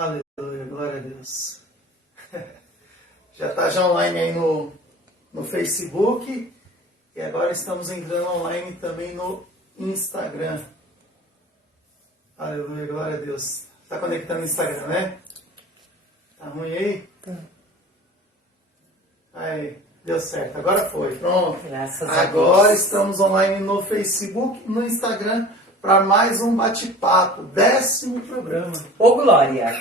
Aleluia, glória a Deus. Já está já online aí no Facebook e agora estamos entrando online também no Instagram. Aleluia, glória a Deus. Está conectando no Instagram, né? Tá ruim aí? Tá. Aí, deu certo. Agora foi. Pronto. Graças a Agora Deus. estamos online no Facebook, no Instagram, para mais um bate-papo. 10º programa. Ô, Glória!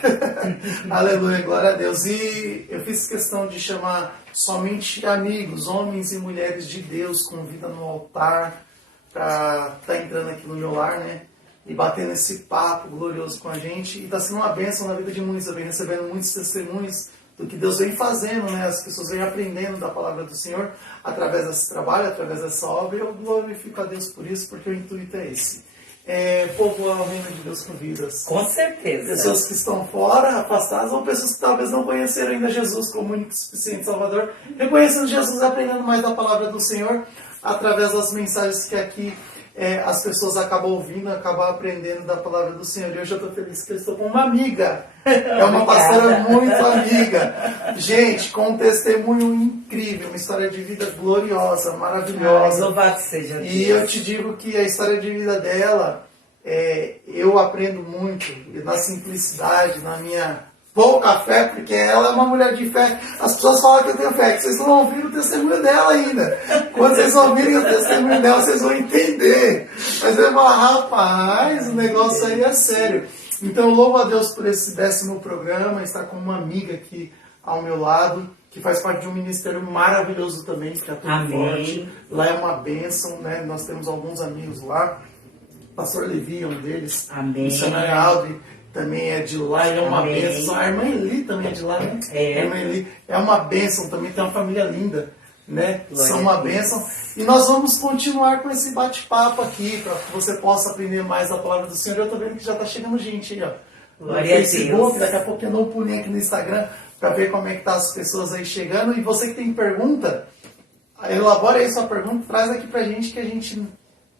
Aleluia, glória a Deus. E eu fiz questão de chamar somente amigos, homens e mulheres de Deus, com vida no altar, para estar entrando aqui no meu lar, né? E batendo esse papo glorioso com a gente. E está sendo uma bênção na vida de muitos. Eu venho recebendo muitos testemunhos do que Deus vem fazendo, né? As pessoas vêm aprendendo da palavra do Senhor através desse trabalho, através dessa obra. E eu glorifico a Deus por isso, porque o intuito é esse. Povoar o reino de Deus com vidas. Com certeza. Pessoas que estão fora, afastadas, ou pessoas que talvez não conheceram ainda Jesus como único e suficiente Salvador, reconhecendo Jesus e aprendendo mais da palavra do Senhor, através das mensagens que aqui as pessoas acabam ouvindo, acabam aprendendo da palavra do Senhor. E hoje eu estou feliz que eu estou com uma amiga. É uma pastora muito amiga. Gente, com um testemunho incrível, uma história de vida gloriosa, maravilhosa. Louvado seja Deus. E eu te digo que a história de vida dela, eu aprendo muito na simplicidade, na minha pouca fé, porque ela é uma mulher de fé. As pessoas falam que eu tenho fé, que vocês não ouviram o testemunho dela ainda. Quando vocês ouvirem o testemunho dela, vocês vão entender. Mas eu falo, rapaz, o negócio aí é sério. Então, eu louvo a Deus por esse 10º programa, estar com uma amiga aqui ao meu lado, que faz parte de um ministério maravilhoso também, que atua forte. Lá é uma bênção, né? Nós temos alguns amigos lá. O pastor Levi é um deles. Amém. O missionário Aldo também é de lá, é uma Amém. bênção. A irmã Eli também é de lá, né? A irmã Eli é uma bênção também, tem uma família linda, né? Glória São uma bênção. E nós vamos continuar com esse bate-papo aqui, para que você possa aprender mais da palavra do Senhor. Eu estou vendo que já está chegando gente aí, ó. Glória No Facebook, a Deus. daqui a pouco eu dou um pulinho aqui no Instagram para ver como é que tá as pessoas aí chegando. E você que tem pergunta, elabora aí sua pergunta, traz aqui pra gente que a gente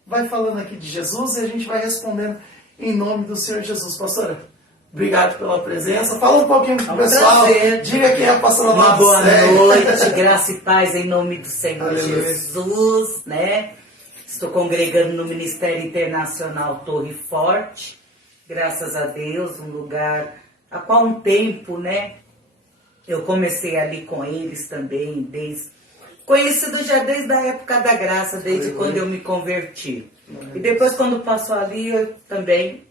vai falando aqui de Jesus e a gente vai respondendo em nome do Senhor Jesus. Pastora, obrigado pela presença. Fala um pouquinho pro pessoal. Prazer. Diga quem é a pastora Uma Laura. boa noite, graça e paz em nome do Senhor Aleluia. Jesus, né? Estou congregando no Ministério Internacional Torre Forte, graças a Deus, um lugar há qual um tempo, né? Eu comecei ali com eles também, conhecido já desde a época da graça, desde quando eu me converti. E depois, quando passou ali, eu também,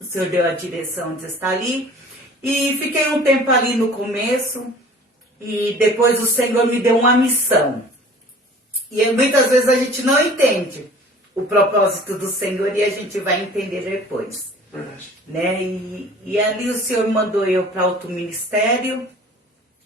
o Senhor deu a direção de estar ali. E fiquei um tempo ali no começo, e depois o Senhor me deu uma missão. E muitas vezes a gente não entende o propósito do Senhor e a gente vai entender depois. Verdade. Né? E ali o Senhor mandou eu para outro ministério,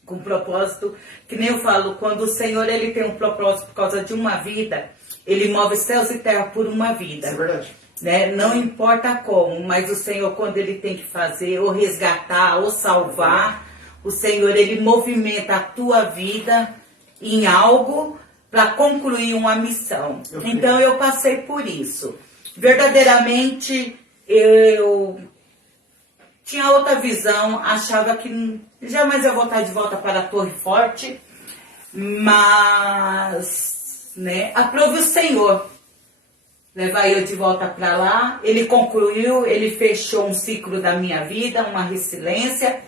com propósito, que nem eu falo, quando o Senhor ele tem um propósito por causa de uma vida, ele move céus e terra por uma vida. Isso é verdade. Né? Não importa como, mas o Senhor, quando ele tem que fazer, ou resgatar, ou salvar, o Senhor ele movimenta a tua vida em algo para concluir uma missão. Então eu passei por isso. Verdadeiramente, eu tinha outra visão, achava que jamais eu voltar de volta para a Torre Forte, mas, né, aprove o Senhor levar eu de volta para lá. Ele concluiu, ele fechou um ciclo da minha vida, uma resiliência,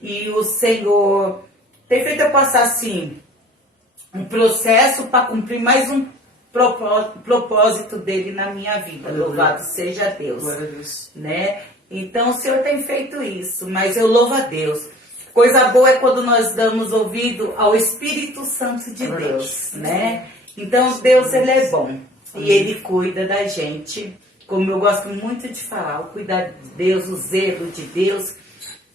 e o Senhor tem feito eu passar assim um processo para cumprir mais um propósito dele na minha vida. Aleluia. Louvado seja Deus. Glória a Deus. Né? Então o Senhor tem feito isso, mas eu louvo a Deus. Coisa boa é quando nós damos ouvido ao Espírito Santo de Deus, né? Então Deus, ele é bom e ele cuida da gente. Como eu gosto muito de falar, o cuidado de Deus, o zelo de Deus,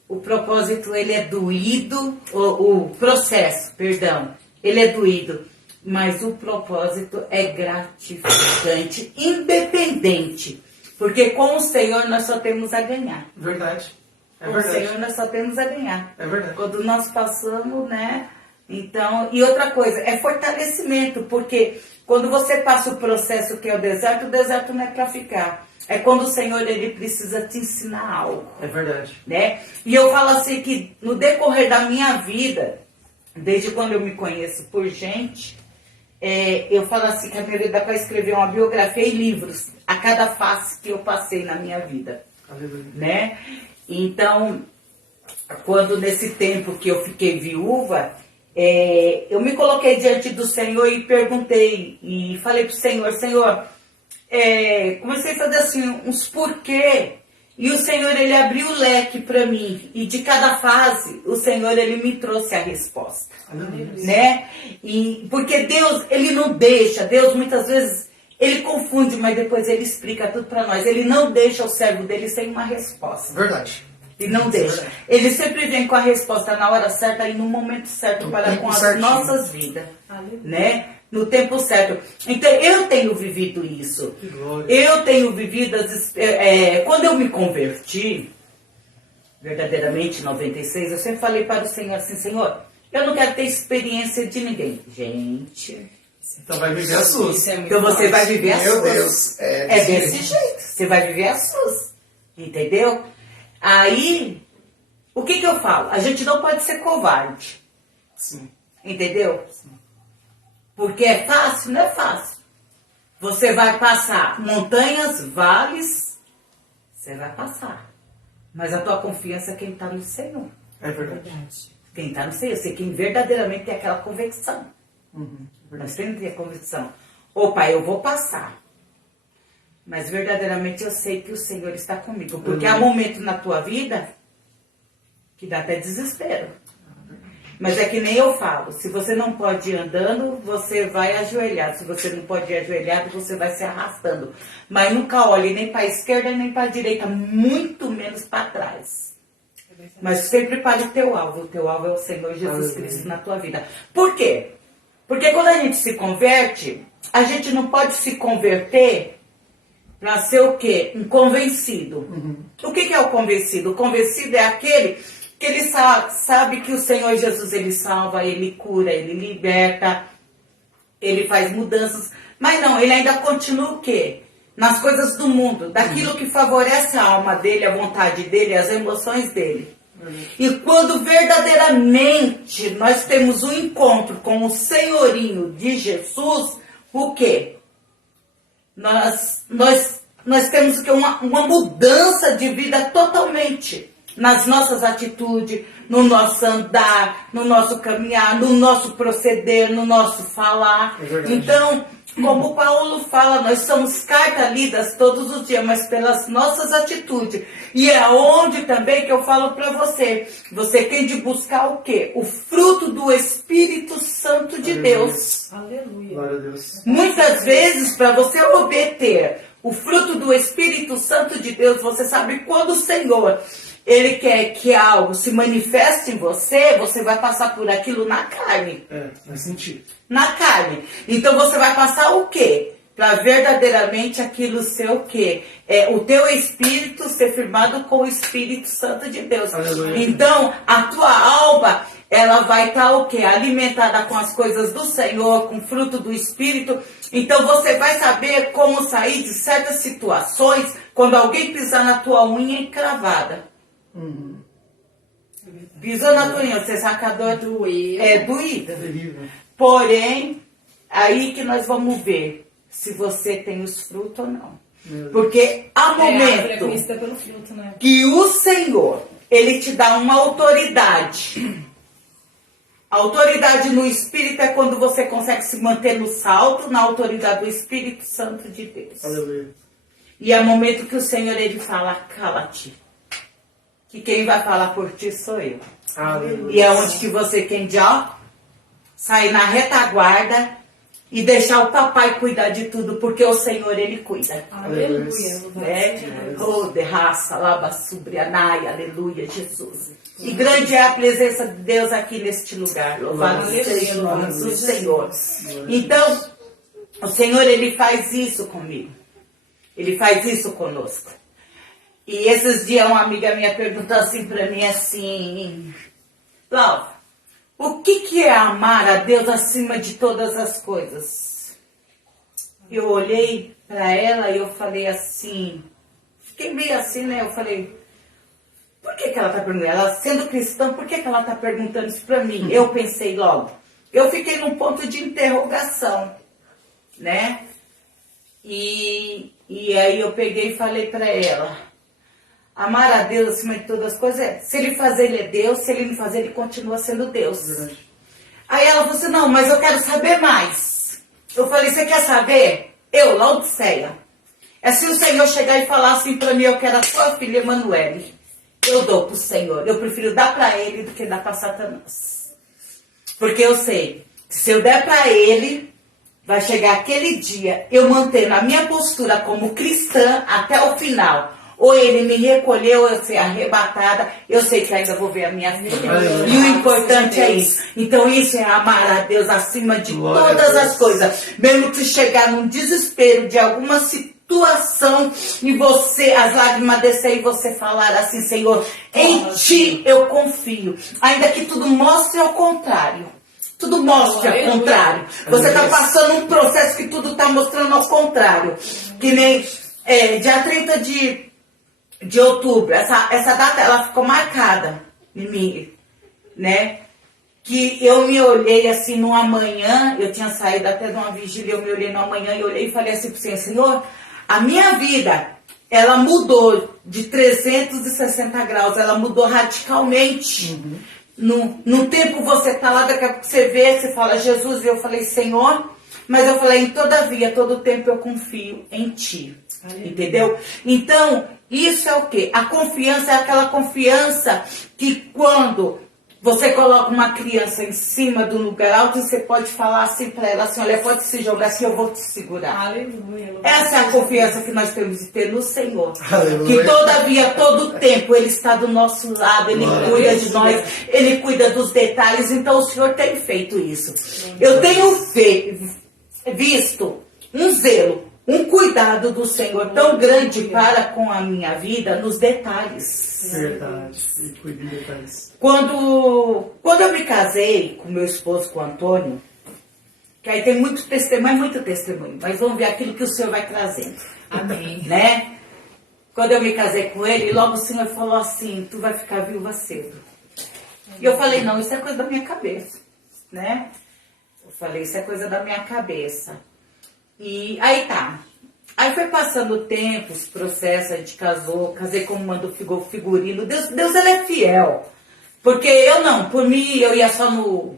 o propósito ele é doído, o processo, perdão, ele é doído, mas o propósito é gratificante, independente, porque com o Senhor nós só temos a ganhar. Verdade. É Com verdade. o Senhor nós só temos a ganhar. É verdade. Quando nós passamos, né? Então, e outra coisa, é fortalecimento, porque quando você passa o processo que é o deserto não é para ficar. é quando o Senhor ele precisa te ensinar algo. É verdade. Né? E eu falo assim que no decorrer da minha vida, desde quando eu me conheço por gente, eu falo assim que a minha vida dá para escrever uma biografia e livros a cada face que eu passei na minha vida. Aleluia. Né? Então, quando nesse tempo que eu fiquei viúva, eu me coloquei diante do Senhor e perguntei, e falei para o Senhor, Senhor, comecei a fazer assim, uns porquê, e o Senhor, ele abriu o leque para mim, e de cada fase, o Senhor, ele me trouxe a resposta, né? E, porque Deus, ele não deixa, Deus muitas vezes, ele confunde, mas depois ele explica tudo para nós, ele não deixa o servo dele sem uma resposta. Verdade. E não deixa. Ele sempre vem com a resposta na hora certa e no momento certo para com as nossas vidas. Né? No tempo certo. Então, eu tenho vivido isso. Eu tenho vivido quando eu me converti, verdadeiramente em 96, eu sempre falei para o Senhor assim, Senhor, eu não quero ter experiência de ninguém. Gente... Então vai viver as suas. Então você vai viver as suas. Meu Deus. É desse jeito. Você vai viver as suas. Entendeu? Aí, o que eu falo? A gente não pode ser covarde. Sim. Entendeu? Sim. Porque é fácil? Não é fácil. Você vai passar montanhas, vales, você vai passar. Mas a tua confiança é quem está no Senhor. É verdade. Quem está no Senhor, você quem verdadeiramente tem aquela convicção. Nós temos que ter convicção. Opa, eu vou passar. Mas verdadeiramente eu sei que o Senhor está comigo. Porque há momentos na tua vida que dá até desespero. Mas é que nem eu falo. Se você não pode ir andando, você vai ajoelhado. Se você não pode ir ajoelhado, você vai se arrastando. Mas nunca olhe nem para a esquerda nem para a direita. Muito menos para trás. Mas sempre para o teu alvo. O teu alvo é o Senhor Jesus Cristo na tua vida. Por quê? Porque quando a gente se converte, a gente não pode se converter para ser o quê? Um convencido. O que é o convencido? O convencido é aquele que ele sabe que o Senhor Jesus, ele salva, ele cura, ele liberta, ele faz mudanças. Mas não, ele ainda continua o quê? Nas coisas do mundo, daquilo que favorece a alma dele, a vontade dele, as emoções dele. E quando verdadeiramente nós temos um encontro com o senhorinho de Jesus, o quê? Nós temos que uma mudança de vida totalmente nas nossas atitudes, no nosso andar, no nosso caminhar, no nosso proceder, no nosso falar. Então, como Paulo fala, nós somos cartas lidas todos os dias, mas pelas nossas atitudes. E é onde também que eu falo para você, você tem de buscar o quê? O fruto do Espírito Santo de Deus. Aleluia. Glória a Deus. Muitas vezes, para você obter o fruto do Espírito Santo de Deus, você sabe quando o Senhor, ele quer que algo se manifeste em você, você vai passar por aquilo na carne. Vai sentir. Na carne. Então você vai passar o quê? Para verdadeiramente aquilo ser o quê? O teu espírito ser firmado com o Espírito Santo de Deus. Aleluia. Então, a tua alma, ela vai estar o quê? Alimentada com as coisas do Senhor, com o fruto do Espírito. Então você vai saber como sair de certas situações quando alguém pisar na tua unha encravada. Pisou na tua unha, você saca a dor doída. Terrível. Porém, aí que nós vamos ver se você tem os frutos ou não. Porque há momento pelo fruto, né? que o Senhor, ele te dá uma autoridade. A autoridade no Espírito é quando você consegue se manter no salto, na autoridade do Espírito Santo de Deus. Aleluia. E é momento que o Senhor, ele fala, cala-te. Que quem vai falar por ti sou eu. Aleluia. E é onde que você tem de, sair na retaguarda e deixar o papai cuidar de tudo, porque o Senhor, ele cuida. Aleluia. Né? Oh, de raça, laba, subrianai, aleluia, Jesus. E grande é a presença de Deus aqui neste lugar. Louvado seja o nome do Senhor. Então, o Senhor, ele faz isso comigo. Ele faz isso conosco. E esses dias uma amiga minha perguntou assim para mim, assim, Laura, o que é amar a Deus acima de todas as coisas? Eu olhei para ela e eu falei assim, fiquei meio assim, né? Eu falei, por que ela tá perguntando? Ela sendo cristã, por que ela tá perguntando isso pra mim? Eu pensei logo. Eu fiquei num ponto de interrogação, né? E aí eu peguei e falei pra ela, amar a Deus acima de todas as coisas, se ele fazer, ele é Deus, se ele não fazer, ele continua sendo Deus. Aí ela falou assim, não, mas eu quero saber mais. Eu falei, você quer saber? Eu, Laodiceia. É se o Senhor chegar e falar assim pra mim, eu quero a sua filha Emanuele, eu dou pro Senhor. Eu prefiro dar pra ele do que dar pra Satanás. Porque eu sei que se eu der pra ele, vai chegar aquele dia, eu mantendo a minha postura como cristã até o final. Ou ele me recolheu, ou eu ser arrebatada, eu sei que ainda vou ver a minha filha. E o importante é isso. Então isso é amar a Deus acima de todas as coisas. Mesmo que chegar num desespero de alguma situação e você, as lágrimas descer e você falar assim, Senhor, em ti eu confio. Ainda que tudo mostre ao contrário. Tudo mostra ao contrário. Você está passando um processo que tudo está mostrando ao contrário. Que nem dia 30 de outubro, essa data ela ficou marcada em mim, né? Que eu me olhei assim no amanhã, eu tinha saído até de uma vigília, eu me olhei no amanhã e olhei e falei assim para o Senhor, a minha vida, ela mudou de 360 graus, ela mudou radicalmente. No tempo você tá lá, daqui a pouco você vê, você fala, Jesus, e eu falei, Senhor, mas eu falei, todavia, todo tempo eu confio em ti. Entendeu? Então, isso é o quê? A confiança é aquela confiança que quando você coloca uma criança em cima de um lugar alto, você pode falar assim para ela, assim, olha, pode se jogar assim, eu vou te segurar. Aleluia. Essa é a confiança que nós temos de ter no Senhor. Aleluia. Que todavia, todo tempo, Ele está do nosso lado, Ele cuida de nós, Ele cuida dos detalhes, então o Senhor tem feito isso. Eu tenho visto um zelo, um cuidado do Senhor tão grande para com a minha vida nos detalhes. Verdade. E cuide de detalhes. Quando eu me casei com meu esposo, com o Antônio, que aí tem muito testemunho, mas vamos ver aquilo que o Senhor vai trazendo. Amém. Né? Quando eu me casei com ele, logo o Senhor falou assim, tu vai ficar viúva cedo. E eu falei, não, isso é coisa da minha cabeça, né? Eu falei, isso é coisa da minha cabeça. E aí tá. Aí foi passando o tempo, os processos, a gente casei como manda o figurino. Deus ele é fiel. Porque eu não, por mim, eu ia só no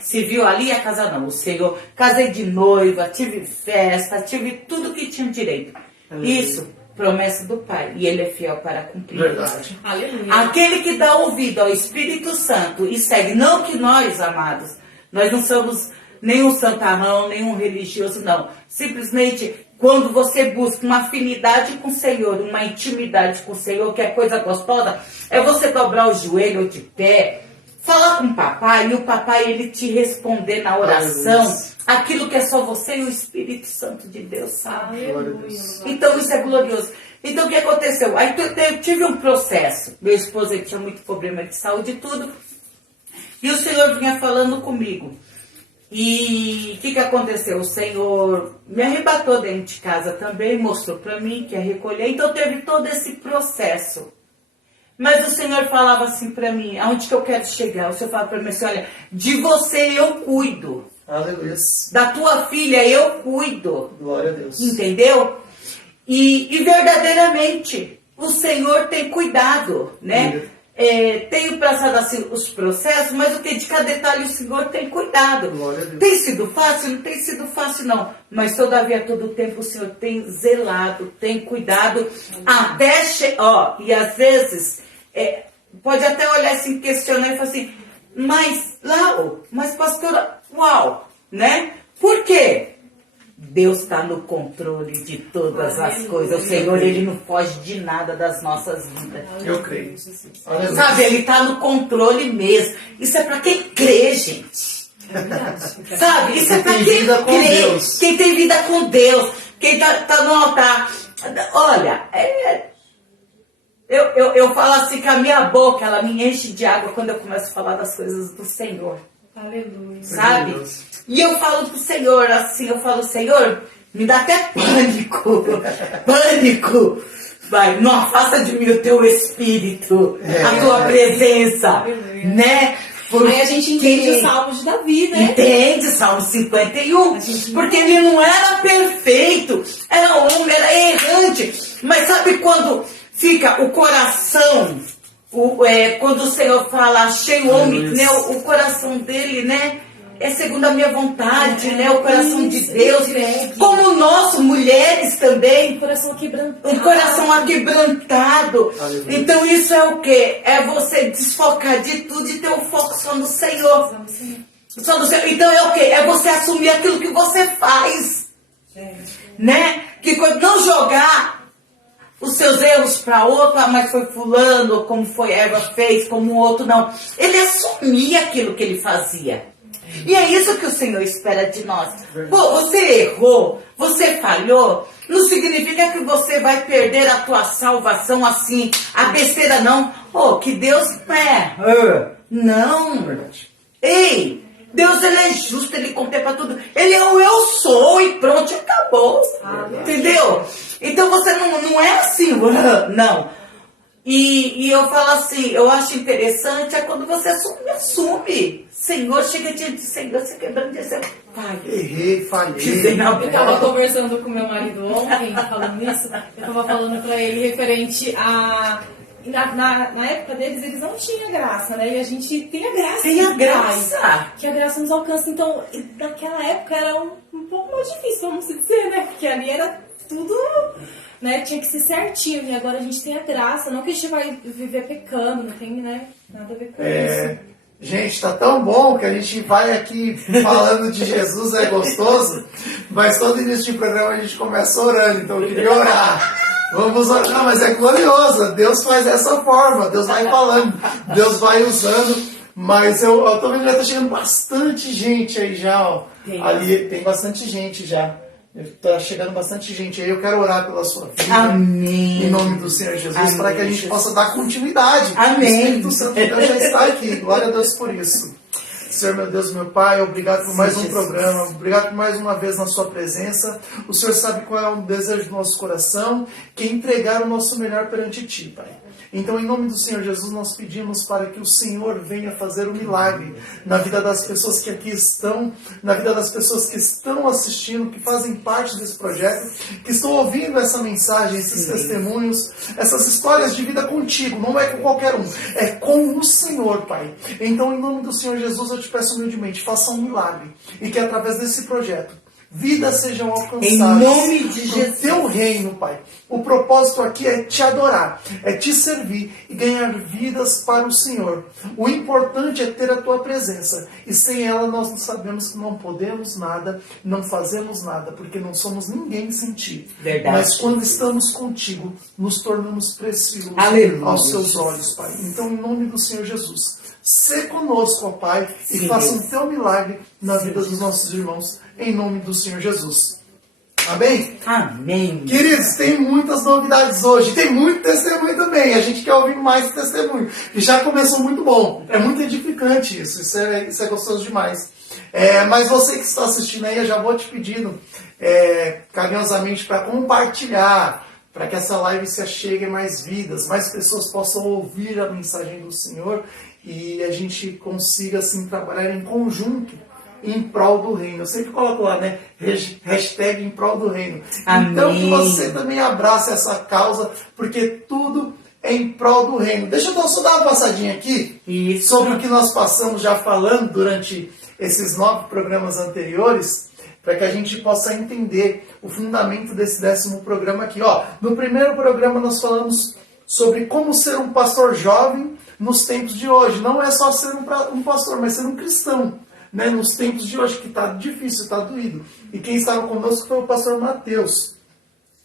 civil ali, ia casar não. O Senhor, casei de noiva, tive festa, tive tudo que tinha direito. Isso, promessa do Pai. E Ele é fiel para cumprir. Verdade. Aleluia. Aquele que dá ouvido ao Espírito Santo e segue, não que nós, amados, nós não somos nenhum santarrão, nenhum religioso, não. Simplesmente, quando você busca uma afinidade com o Senhor, uma intimidade com o Senhor, que é coisa gostosa, é você dobrar o joelho de pé, falar com o papai, e o papai, ele te responder na oração, aquilo que é só você e o Espírito Santo de Deus, sabe? Aleluia. Então isso é glorioso. Então o que aconteceu? Aí eu tive um processo. Meu esposo ele tinha muito problema de saúde e tudo. E o Senhor vinha falando comigo. E o que aconteceu? O Senhor me arrebatou dentro de casa também, mostrou para mim que ia recolher. Então teve todo esse processo. Mas o Senhor falava assim para mim, aonde que eu quero chegar? O Senhor falava para mim assim, olha, de você eu cuido. Aleluia. Da tua filha eu cuido. Glória a Deus. Entendeu? E verdadeiramente o Senhor tem cuidado, né? Tenho passado assim os processos, mas o que de cada detalhe o Senhor tem cuidado. Glória a Deus. Tem sido fácil? Não tem sido fácil não. Mas todavia todo o tempo o Senhor tem zelado, tem cuidado. Até e às vezes pode até olhar assim, questionar e falar assim, mas pastora, uau, né? Por quê? Deus está no controle de todas as coisas. O Senhor, Ele não foge de nada das nossas vidas. Eu creio. Aleluia. Sabe, Ele está no controle mesmo. Isso é para quem crê, gente. Sabe, isso é para quem crê. Quem tem vida com Deus. Quem tá no altar. Olha, eu falo assim que a minha boca, ela me enche de água quando eu começo a falar das coisas do Senhor. Aleluia. Sabe? E eu falo pro Senhor assim, eu falo, Senhor, me dá até pânico. Pânico. Vai, não afasta de mim o teu espírito, a tua presença, né? Aí a gente entende o Salmo de Davi, né? Entende, Salmo 51. Porque ele não era perfeito, era homem, era errante. Mas sabe quando fica o coração, quando o Senhor fala, achei o homem, né? O coração dele, né? É segundo a minha vontade, né? O coração de Deus. Como o nosso, mulheres também. Um coração quebrantado. Um coração aquebrantado. Então isso é o quê? É você desfocar de tudo e ter um foco só no Senhor. Só no Senhor. Então é o quê? É você assumir aquilo que você faz. Né? Que quando não jogar os seus erros para outro, mas foi fulano, como foi Eva fez, como o outro, não. Ele assumia aquilo que ele fazia. E é isso que o Senhor espera de nós. Pô, você errou, você falhou, não significa que você vai perder a tua salvação assim, a besteira não. Oh, que Deus não. Ei, Deus ele é justo, ele contempla tudo. Ele é o eu sou e pronto, acabou. Entendeu? Então você não é assim, não. E eu falo assim, eu acho interessante quando você assume. Senhor, chega diante do Senhor, você quebrando e você pai. Errei, falhei. Eu estava conversando com meu marido ontem, falando nisso, eu estava falando para ele referente a... Na época deles, eles não tinham graça, né? E a gente tem a graça. Tem a graça. Pai, que a graça nos alcança. Então, naquela época era um pouco mais difícil, vamos dizer, né? Porque ali era tudo... Né, tinha que ser certinho, e agora a gente tem a graça, não que a gente vai viver pecando, não tem, né, nada a ver com isso. Gente, tá tão bom que a gente vai aqui falando de Jesus, é gostoso, mas todo início de programa a gente começa orando, então eu queria orar. Vamos orar, não, mas é glorioso, Deus faz dessa forma, Deus vai falando, Deus vai usando, mas eu tô vendo que já tá chegando bastante gente aí já, ó. Ali tem bastante gente já. Está chegando bastante gente aí, eu quero orar pela sua vida. Amém. Em nome do Senhor Jesus, para que a gente possa dar continuidade. Amém. O Espírito Santo então já está aqui. Glória a Deus por isso. Senhor, meu Deus, meu Pai, obrigado por mais um programa, obrigado por mais uma vez na sua presença. O Senhor sabe qual é o desejo do nosso coração, que é entregar o nosso melhor perante Ti, Pai. Então, em nome do Senhor Jesus, nós pedimos para que o Senhor venha fazer um milagre na vida das pessoas que aqui estão, na vida das pessoas que estão assistindo, que fazem parte desse projeto, que estão ouvindo essa mensagem, esses testemunhos, essas histórias de vida contigo, não é com qualquer um, é com o Senhor, Pai. Então, em nome do Senhor Jesus, eu te peço humildemente, faça um milagre e que através desse projeto, vidas sejam alcançadas. Em nome de Jesus. Teu reino, Pai. O propósito aqui é te adorar, é te servir e ganhar vidas para o Senhor. O importante é ter a tua presença. E sem ela nós sabemos que não podemos nada, não fazemos nada, porque não somos ninguém sem ti. Verdade. Mas quando estamos contigo, nos tornamos preciosos aos seus olhos, Pai. Então, em nome do Senhor Jesus, sê conosco, ó Pai, e faça um teu milagre na vida dos nossos irmãos. Em nome do Senhor Jesus. Amém? Amém. Queridos, tem muitas novidades hoje. Tem muito testemunho também. A gente quer ouvir mais testemunho. E já começou muito bom. É muito edificante isso. Isso é gostoso demais. Mas você que está assistindo aí, eu já vou te pedindo carinhosamente para compartilhar, para que essa live se achegue a mais vidas, mais pessoas possam ouvir a mensagem do Senhor e a gente consiga assim trabalhar em conjunto em prol do reino. Eu sempre coloco lá, né? Hashtag em prol do reino. Amém. Então que você também abrace essa causa, porque tudo é em prol do reino. Deixa eu só dar uma passadinha aqui sobre o que nós passamos já falando durante esses 9 programas anteriores, para que a gente possa entender o fundamento desse 10º programa aqui. Ó, no primeiro programa nós falamos sobre como ser um pastor jovem nos tempos de hoje. Não é só ser um pastor, mas ser um cristão. Né, nos tempos de hoje, que está difícil, está doído. E quem estava conosco foi o pastor Mateus,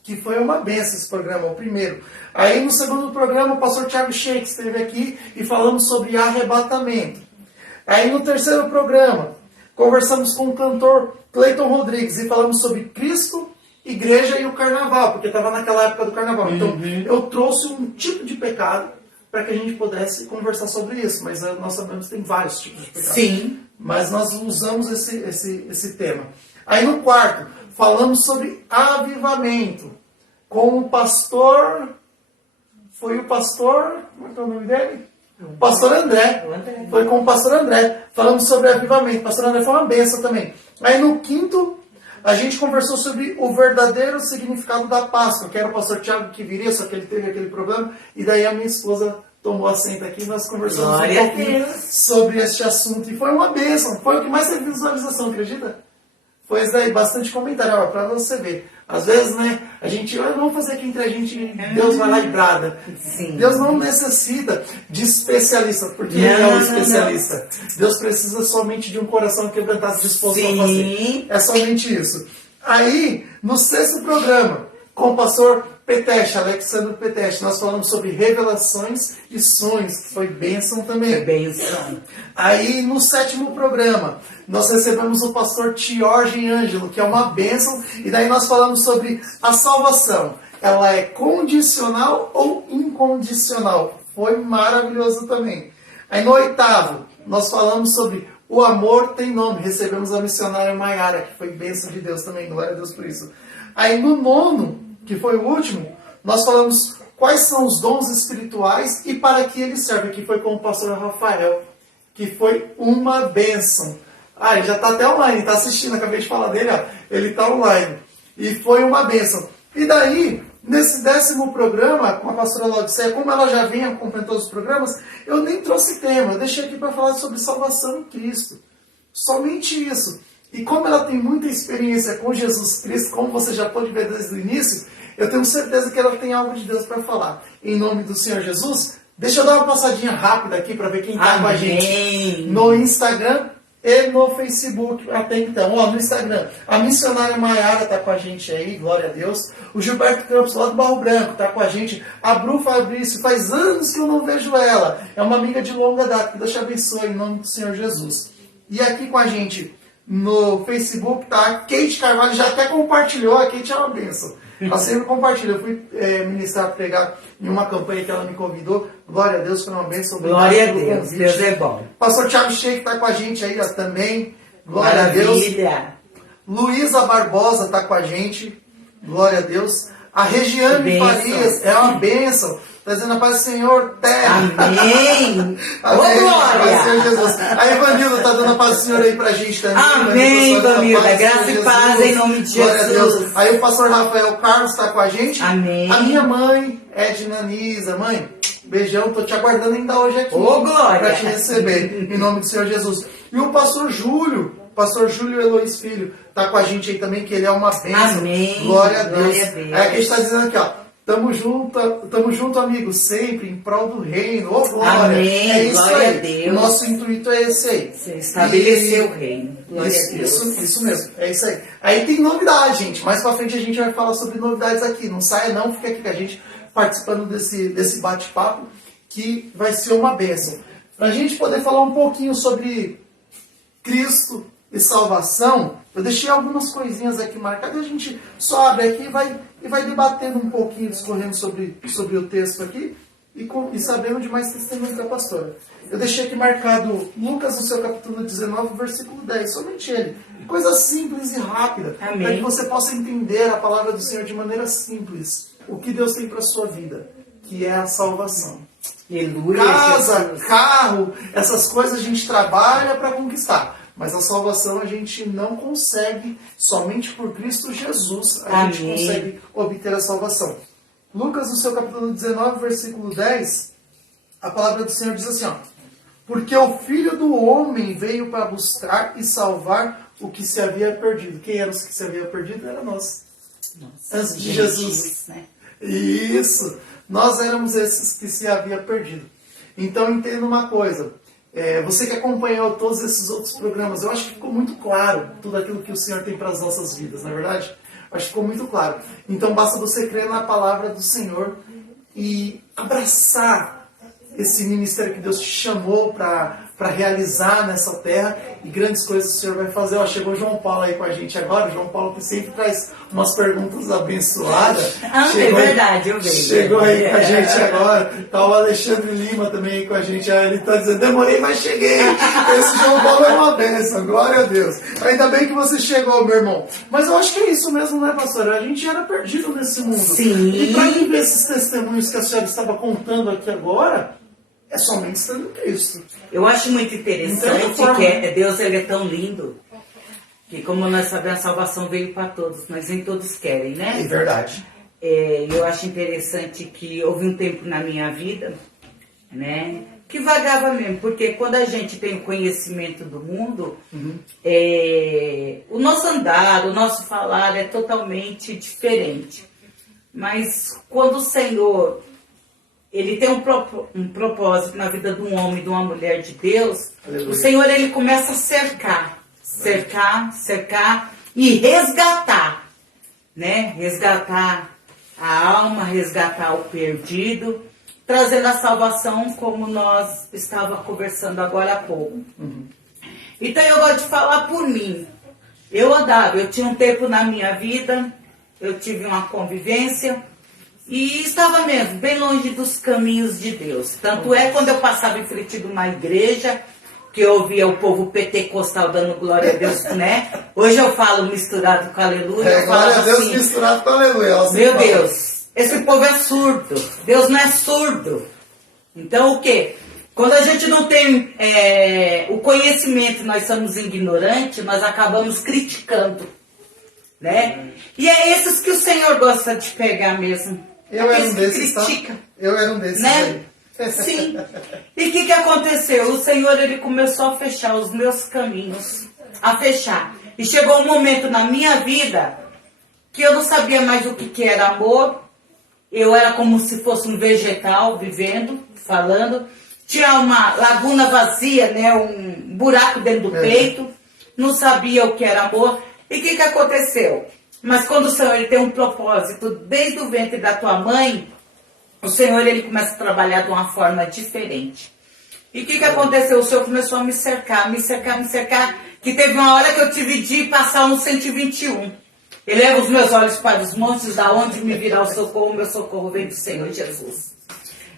que foi uma benção esse programa, o primeiro. Aí no segundo programa, o pastor Thiago Sheik esteve aqui e falamos sobre arrebatamento. Aí no terceiro programa, conversamos com o cantor Cleiton Rodrigues e falamos sobre Cristo, igreja e o carnaval, porque estava naquela época do carnaval. Então eu trouxe um tipo de pecado para que a gente pudesse conversar sobre isso, mas nós sabemos que tem vários tipos de pecado. Sim. Mas nós usamos esse tema. Aí no quarto, falamos sobre avivamento, com o pastor foi o pastor, como é que é o nome dele? O pastor André. Foi com o pastor André. Falamos sobre avivamento. O pastor André foi uma benção também. Aí no quinto, a gente conversou sobre o verdadeiro significado da Páscoa, que era o pastor Tiago que viria, só que ele teve aquele problema. E daí a minha esposa tomou assento aqui e nós conversamos um pouquinho sobre este assunto. E foi uma bênção. Foi o que mais teve visualização, acredita? Foi isso daí, bastante comentário, para você ver. Às vezes, né, a gente, vamos fazer aqui entre a gente, Deus vai lá e brada. Sim. Deus não necessita de especialista, porque Ele é o especialista. Deus precisa somente de um coração quebrantado disposto a fazer. É somente isso. Aí, no sexto programa, com o pastor Petech, Alexandre Petech, nós falamos sobre revelações e sonhos, que foi bênção também. Foi bênção. Aí, no sétimo programa, nós recebemos o pastor Tiorge Ângelo, que é uma bênção, e daí nós falamos sobre a salvação. Ela é condicional ou incondicional? Foi maravilhoso também. Aí, no oitavo, nós falamos sobre o amor tem nome. Recebemos a missionária Maiara, que foi bênção de Deus também, glória a Deus por isso. Aí, no nono, que foi o último, nós falamos quais são os dons espirituais e para que eles servem, que foi com o pastor Rafael, que foi uma bênção. Ah, ele já está até online, está assistindo, acabei de falar dele, ó, ele está online. E foi uma bênção. E daí, nesse décimo programa, com a pastora Laodiceia, como ela já vem acompanhando todos os programas, eu nem trouxe tema, eu deixei aqui para falar sobre salvação em Cristo. Somente isso. E como ela tem muita experiência com Jesus Cristo, como você já pode ver desde o início, eu tenho certeza que ela tem algo de Deus para falar. Em nome do Senhor Jesus, deixa eu dar uma passadinha rápida aqui para ver quem está com a gente no Instagram e no Facebook até então. Ó, no Instagram, a missionária Maiara está com a gente aí, glória a Deus. O Gilberto Campos, lá do Barro Branco, está com a gente. A Bru Fabrício, faz anos que eu não vejo ela. É uma amiga de longa data, que Deus te abençoe em nome do Senhor Jesus. E aqui com a gente no Facebook tá a Kate Carvalho, já até compartilhou. A Kate é uma bênção. Ela sempre compartilha. Eu fui ministrar, pregar em uma campanha que ela me convidou. Glória a Deus, foi uma bênção. Glória a Deus, Deus é bom. Pastor Thiago Sheik está com a gente aí ó, também. Glória a Deus. Luísa Barbosa está com a gente. Glória a Deus. A Regiane Farias é uma bênção. Está dizendo a paz do Senhor, terra. Amém. Amém. Glória. Senhor Jesus. A Evanilda está dando a paz do Senhor aí pra gente também. Amém, Evanilda. Graça e paz em nome de Glória Jesus. A Deus. Aí o pastor Rafael Carlos está com a gente. Amém. A minha mãe, Edna Nisa. Mãe, beijão. Tô te aguardando ainda hoje aqui. Ô, glória. Para te receber. Em nome do Senhor Jesus. E o pastor Júlio Eloís Filho, está com a gente aí também, que ele é uma bênção. Amém. Glória a Deus. Glória a Deus. É que a gente está dizendo aqui, ó. Tamo junto, amigos, sempre em prol do reino. Ô, glória. Amém. É isso Glória aí. a Deus. O nosso intuito é esse aí. Você estabeleceu o reino. Glória a Deus. Isso mesmo. É isso aí. Aí tem novidade, gente. Mais pra frente a gente vai falar sobre novidades aqui. Não saia não, fica aqui com a gente participando desse bate-papo que vai ser uma bênção. Pra gente poder falar um pouquinho sobre Cristo e salvação, eu deixei algumas coisinhas aqui marcadas. A gente só abre aqui e vai debatendo um pouquinho, discorrendo sobre o texto aqui e sabendo de mais testemunho da pastora. Eu deixei aqui marcado Lucas, no seu capítulo 19, versículo 10, somente ele. Coisa simples e rápida, para que você possa entender a palavra do Senhor de maneira simples. O que Deus tem para a sua vida, que é a salvação. Aleluia. Casa, carro, essas coisas a gente trabalha para conquistar. Mas a salvação a gente não consegue, somente por Cristo Jesus a gente consegue obter a salvação. Lucas, no seu capítulo 19, versículo 10, a palavra do Senhor diz assim, ó, porque o Filho do Homem veio para buscar e salvar o que se havia perdido. Quem eram os que se havia perdido? Era nós. Antes de Jesus. Né? Isso. Nós éramos esses que se havia perdido. Então entenda uma coisa. Você que acompanhou todos esses outros programas, eu acho que ficou muito claro tudo aquilo que o Senhor tem para as nossas vidas, não é verdade? Acho que ficou muito claro. Então basta você crer na palavra do Senhor e abraçar esse ministério que Deus te chamou para para realizar nessa terra e grandes coisas o Senhor vai fazer. Ó, chegou o João Paulo aí com a gente agora, o João Paulo que sempre traz umas perguntas abençoadas. É verdade, eu vejo. Chegou aí com a gente agora, tá o Alexandre Lima também aí com a gente, aí ele tá dizendo, demorei, mas cheguei. Esse João Paulo é uma bênção, glória a Deus. Ainda bem que você chegou, meu irmão. Mas eu acho que é isso mesmo, né, pastora? A gente era perdido nesse mundo. Sim. E para viver esses testemunhos que a senhora estava contando aqui agora, é somente estando em Cristo. Eu acho muito interessante que Deus ele é tão lindo que, como nós sabemos, a salvação veio para todos, mas nem todos querem, né? É verdade. Eu acho interessante que houve um tempo na minha vida, né, que vagava mesmo, porque quando a gente tem o conhecimento do mundo, o nosso andar, o nosso falar é totalmente diferente. Mas quando o Senhor ele tem um propósito na vida de um homem, de uma mulher de Deus, aleluia, o Senhor ele começa a cercar e resgatar, né? Resgatar a alma, resgatar o perdido, trazendo a salvação como nós estávamos conversando agora há pouco. Então eu gosto de falar por mim. Eu tinha um tempo na minha vida, eu tive uma convivência, e estava mesmo bem longe dos caminhos de Deus. Tanto é quando eu passava em frente de uma igreja, que eu ouvia o povo pentecostal dando glória a Deus, né? Hoje eu falo misturado com aleluia. Glória a Deus assim, misturado com aleluia. Meu Deus, esse povo é surdo. Deus não é surdo. Então o quê? Quando a gente não tem o conhecimento, nós somos ignorantes, nós acabamos criticando, né? E é esses que o Senhor gosta de pegar mesmo. Eu era um desses, critica, tá? Eu era um desses, né? Sim. E o que aconteceu? O Senhor ele começou a fechar os meus caminhos, a fechar. E chegou um momento na minha vida que eu não sabia mais o que era amor. Eu era como se fosse um vegetal vivendo, falando. Tinha uma laguna vazia, né? Um buraco dentro do peito. Não sabia o que era amor. E o que aconteceu? Mas quando o Senhor ele tem um propósito desde o ventre da tua mãe, o Senhor ele começa a trabalhar de uma forma diferente. E o que aconteceu? O Senhor começou a me cercar, que teve uma hora que eu tive de passar um 121. Eleva os meus olhos para os montes, da onde me virá o socorro, meu socorro vem do Senhor Jesus.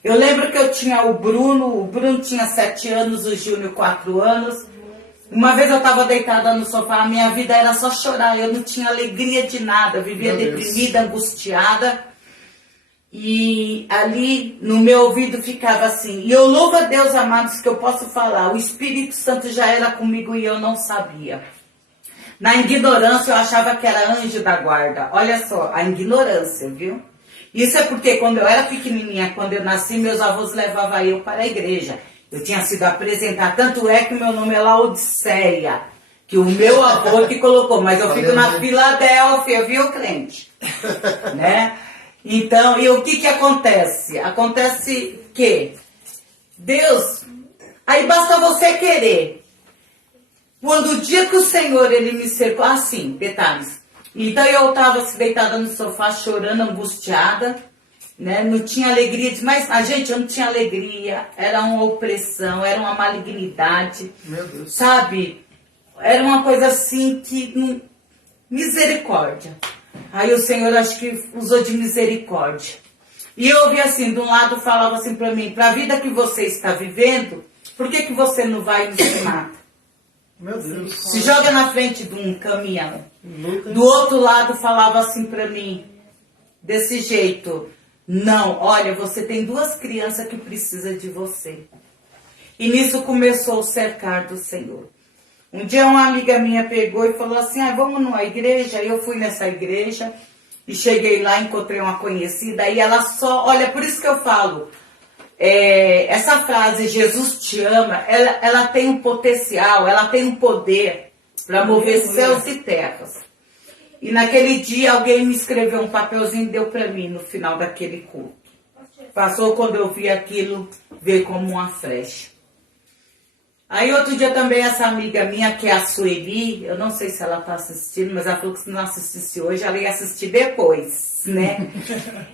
Eu lembro que eu tinha o Bruno tinha 7 anos, o Júnior 4 anos. Uma vez eu estava deitada no sofá, a minha vida era só chorar, eu não tinha alegria de nada, eu vivia deprimida, angustiada. E ali no meu ouvido ficava assim, e eu louvo a Deus, amados, que eu posso falar, o Espírito Santo já era comigo e eu não sabia. Na ignorância eu achava que era anjo da guarda, olha só, a ignorância, viu? Isso é porque quando eu era pequenininha, quando eu nasci, meus avós levavam eu para a igreja. Eu tinha sido apresentar, tanto é que o meu nome é Laodiceia, que o meu avô que colocou, mas eu fico na Filadélfia, viu, crente? Né? Então, e o que acontece? Acontece que Deus, aí basta você querer. Quando o dia que o Senhor, ele me cercou, assim, detalhes. Então eu estava deitada no sofá, chorando, angustiada, né? Não tinha alegria demais. A gente, eu não tinha alegria, era uma opressão, era uma malignidade. Meu Deus. Sabe? Era uma coisa assim que... misericórdia. Aí o Senhor acho que usou de misericórdia. E eu ouvi assim, de um lado falava assim para mim, para a vida que você está vivendo, por que você não vai e se mata? Meu Deus. Se joga na frente de um caminhão. Do outro lado falava assim para mim, desse jeito, não, olha, você tem 2 crianças que precisam de você. E nisso começou o cercar do Senhor. Um dia uma amiga minha pegou e falou assim, vamos numa igreja. Eu fui nessa igreja e cheguei lá, encontrei uma conhecida e ela só, olha, por isso que eu falo, essa frase, Jesus te ama, ela tem um potencial, ela tem um poder para mover céus e terras. E naquele dia alguém me escreveu um papelzinho e deu para mim no final daquele culto. Passou, quando eu vi aquilo, veio como uma flecha. Aí outro dia também essa amiga minha, que é a Sueli, eu não sei se ela está assistindo, mas ela falou que se não assistisse hoje, ela ia assistir depois, né?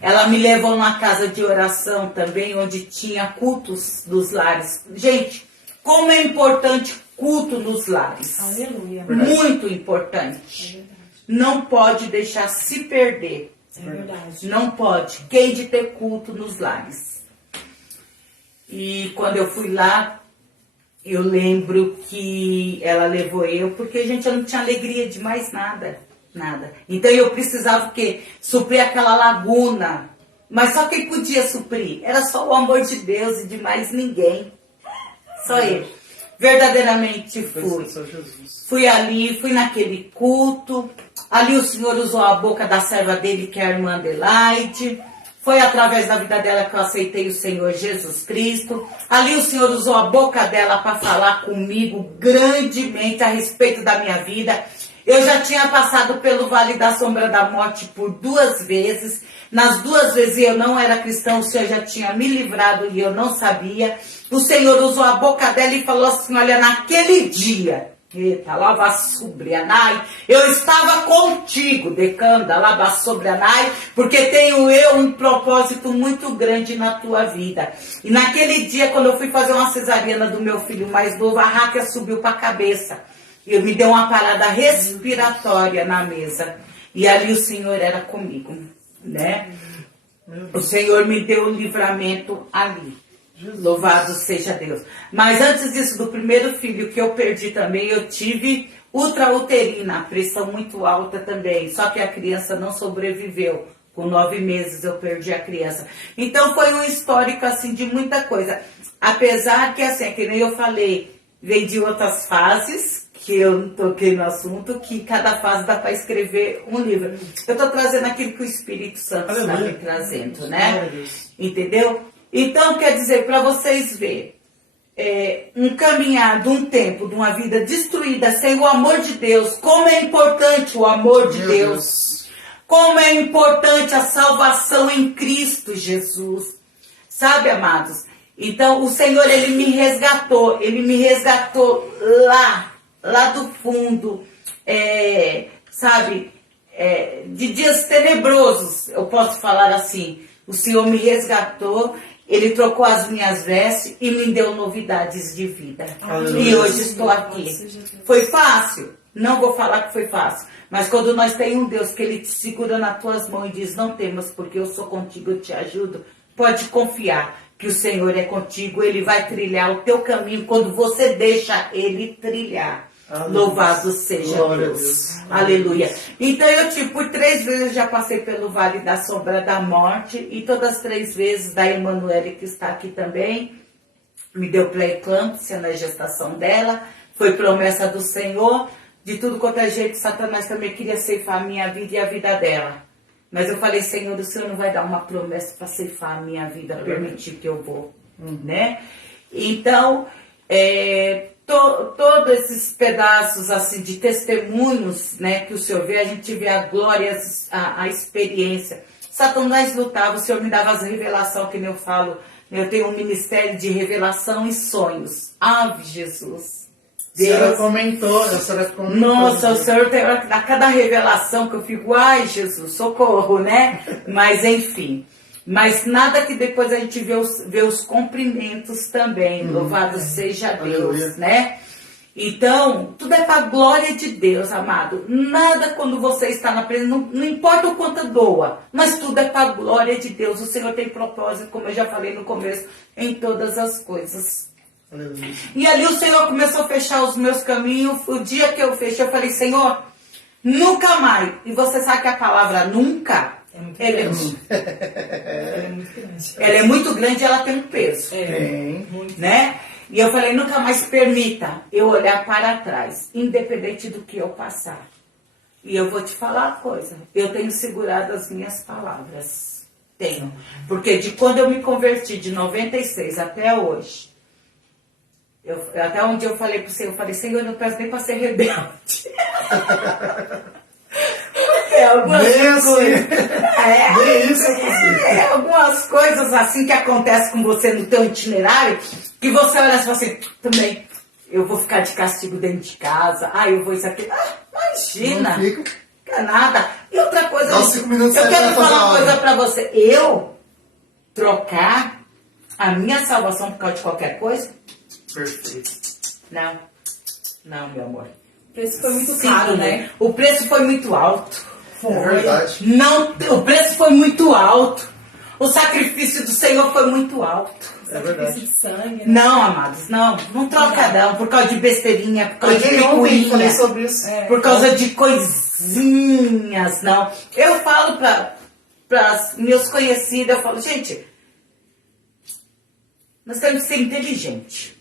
Ela me levou numa casa de oração também, onde tinha cultos dos lares. Gente, Como é importante culto nos lares. Aleluia. Muito importante. Não pode deixar se perder. É verdade. Não pode. Quem de ter culto nos lares. E quando eu fui lá, eu lembro que ela levou eu, porque, gente, eu não tinha alegria de mais nada. Nada. Então eu precisava o quê? Suprir aquela laguna. Mas só quem podia suprir? Era só o amor de Deus e de mais ninguém. Só ele. Verdadeiramente fui. Fui ali, fui naquele culto. Ali o Senhor usou a boca da serva dele, que é a irmã Adelaide. Foi através da vida dela que eu aceitei o Senhor Jesus Cristo. Ali o Senhor usou a boca dela para falar comigo grandemente a respeito da minha vida. Eu já tinha passado pelo Vale da Sombra da Morte por 2 vezes. Nas 2 vezes eu não era cristão, o Senhor já tinha me livrado e eu não sabia. O Senhor usou a boca dela e falou assim, olha, naquele dia, eita, lava sobrianai, eu estava contigo, decanda, lava sobrianai, porque tenho eu um propósito muito grande na tua vida. E naquele dia, quando eu fui fazer uma cesariana do meu filho mais novo, a ráquia subiu para a cabeça. E me deu uma parada respiratória na mesa. E ali o Senhor era comigo, né? O Senhor me deu o livramento ali. Louvado seja Deus. Mas antes disso, do primeiro filho que eu perdi também, eu tive ultrauterina, pressão muito alta também. Só que a criança não sobreviveu. Com 9 meses eu perdi a criança. Então foi um histórico assim de muita coisa. Apesar que assim, que nem eu falei, vem de outras fases, que eu não toquei no assunto, que cada fase dá para escrever um livro. Eu estou trazendo aquilo que o Espírito Santo está me trazendo, né? Entendeu? Então, quer dizer, para vocês verem, um caminhar de um tempo, de uma vida destruída sem o amor de Deus, como é importante o amor de Deus, como é importante a salvação em Cristo Jesus. Sabe, amados? Então, o Senhor, Ele me resgatou lá do fundo, sabe, de dias tenebrosos, eu posso falar assim. O Senhor me resgatou, Ele trocou as minhas vestes e me deu novidades de vida. E hoje estou aqui. Foi fácil? Não vou falar que foi fácil. Mas quando nós temos um Deus que Ele te segura nas tuas mãos e diz, não temas, porque eu sou contigo, eu te ajudo, pode confiar que o Senhor é contigo, Ele vai trilhar o teu caminho quando você deixa Ele trilhar. Aleluia. Louvado seja Deus. Aleluia. Então eu por 3 vezes já passei pelo Vale da Sombra da Morte e todas as 3 vezes da Emanuele, que está aqui também, me deu pré-eclâmpsia na gestação dela, foi promessa do Senhor, de tudo quanto é jeito, Satanás também queria ceifar a minha vida e a vida dela. Mas eu falei, Senhor, o Senhor não vai dar uma promessa para ceifar a minha vida, permitir que eu vou, né? Então, todos esses pedaços assim de testemunhos, né, que o Senhor vê, a gente vê a glória, a experiência. Satanás lutava, o Senhor me dava as revelações, que nem eu falo, eu tenho um ministério de revelação e sonhos. Ave Jesus. Deus. A senhora comentou. Nossa, o Senhor tem a cada revelação que eu fico, ai Jesus, socorro, né? Mas enfim. Mas nada que depois a gente vê os cumprimentos também. Louvado seja Deus, né? Então, tudo é para a glória de Deus, amado. Nada quando você está na presença, não importa o quanto doa, mas tudo é para a glória de Deus. O Senhor tem propósito, como eu já falei no começo, em todas as coisas. Aleluia. E ali o Senhor começou a fechar os meus caminhos. O dia que eu fechei, eu falei, Senhor, nunca mais. E você sabe que a palavra nunca... Ela é muito grande, ela tem um peso, né? E eu falei, nunca mais permita eu olhar para trás, independente do que eu passar. E eu vou te falar uma coisa, eu tenho segurado as minhas palavras, tenho, porque de quando eu me converti, de 96 até hoje, até um dia eu falei para o Senhor, eu falei, Senhor, eu não peço nem para ser rebelde. Algumas coisas assim que acontecem com você no teu itinerário, que você olha e fala assim, também, eu vou ficar de castigo dentro de casa, eu vou isso aqui. Imagina, não fica nada. E outra coisa, eu quero falar uma coisa pra você, eu trocar a minha salvação por causa de qualquer coisa, Perfeito. Não, não, meu amor. O preço foi muito Sim, caro, né? O preço foi muito alto. É verdade. Não, o preço foi muito alto. O sacrifício do Senhor foi muito alto. É verdade. De sangue, né? Não, amados, não troca não, por causa de besteirinha, por causa de Preguei ontem, falei picuinha, sobre isso. por causa de coisinhas, não. Eu falo para meus conhecidos, eu falo, gente, nós temos que ser inteligentes.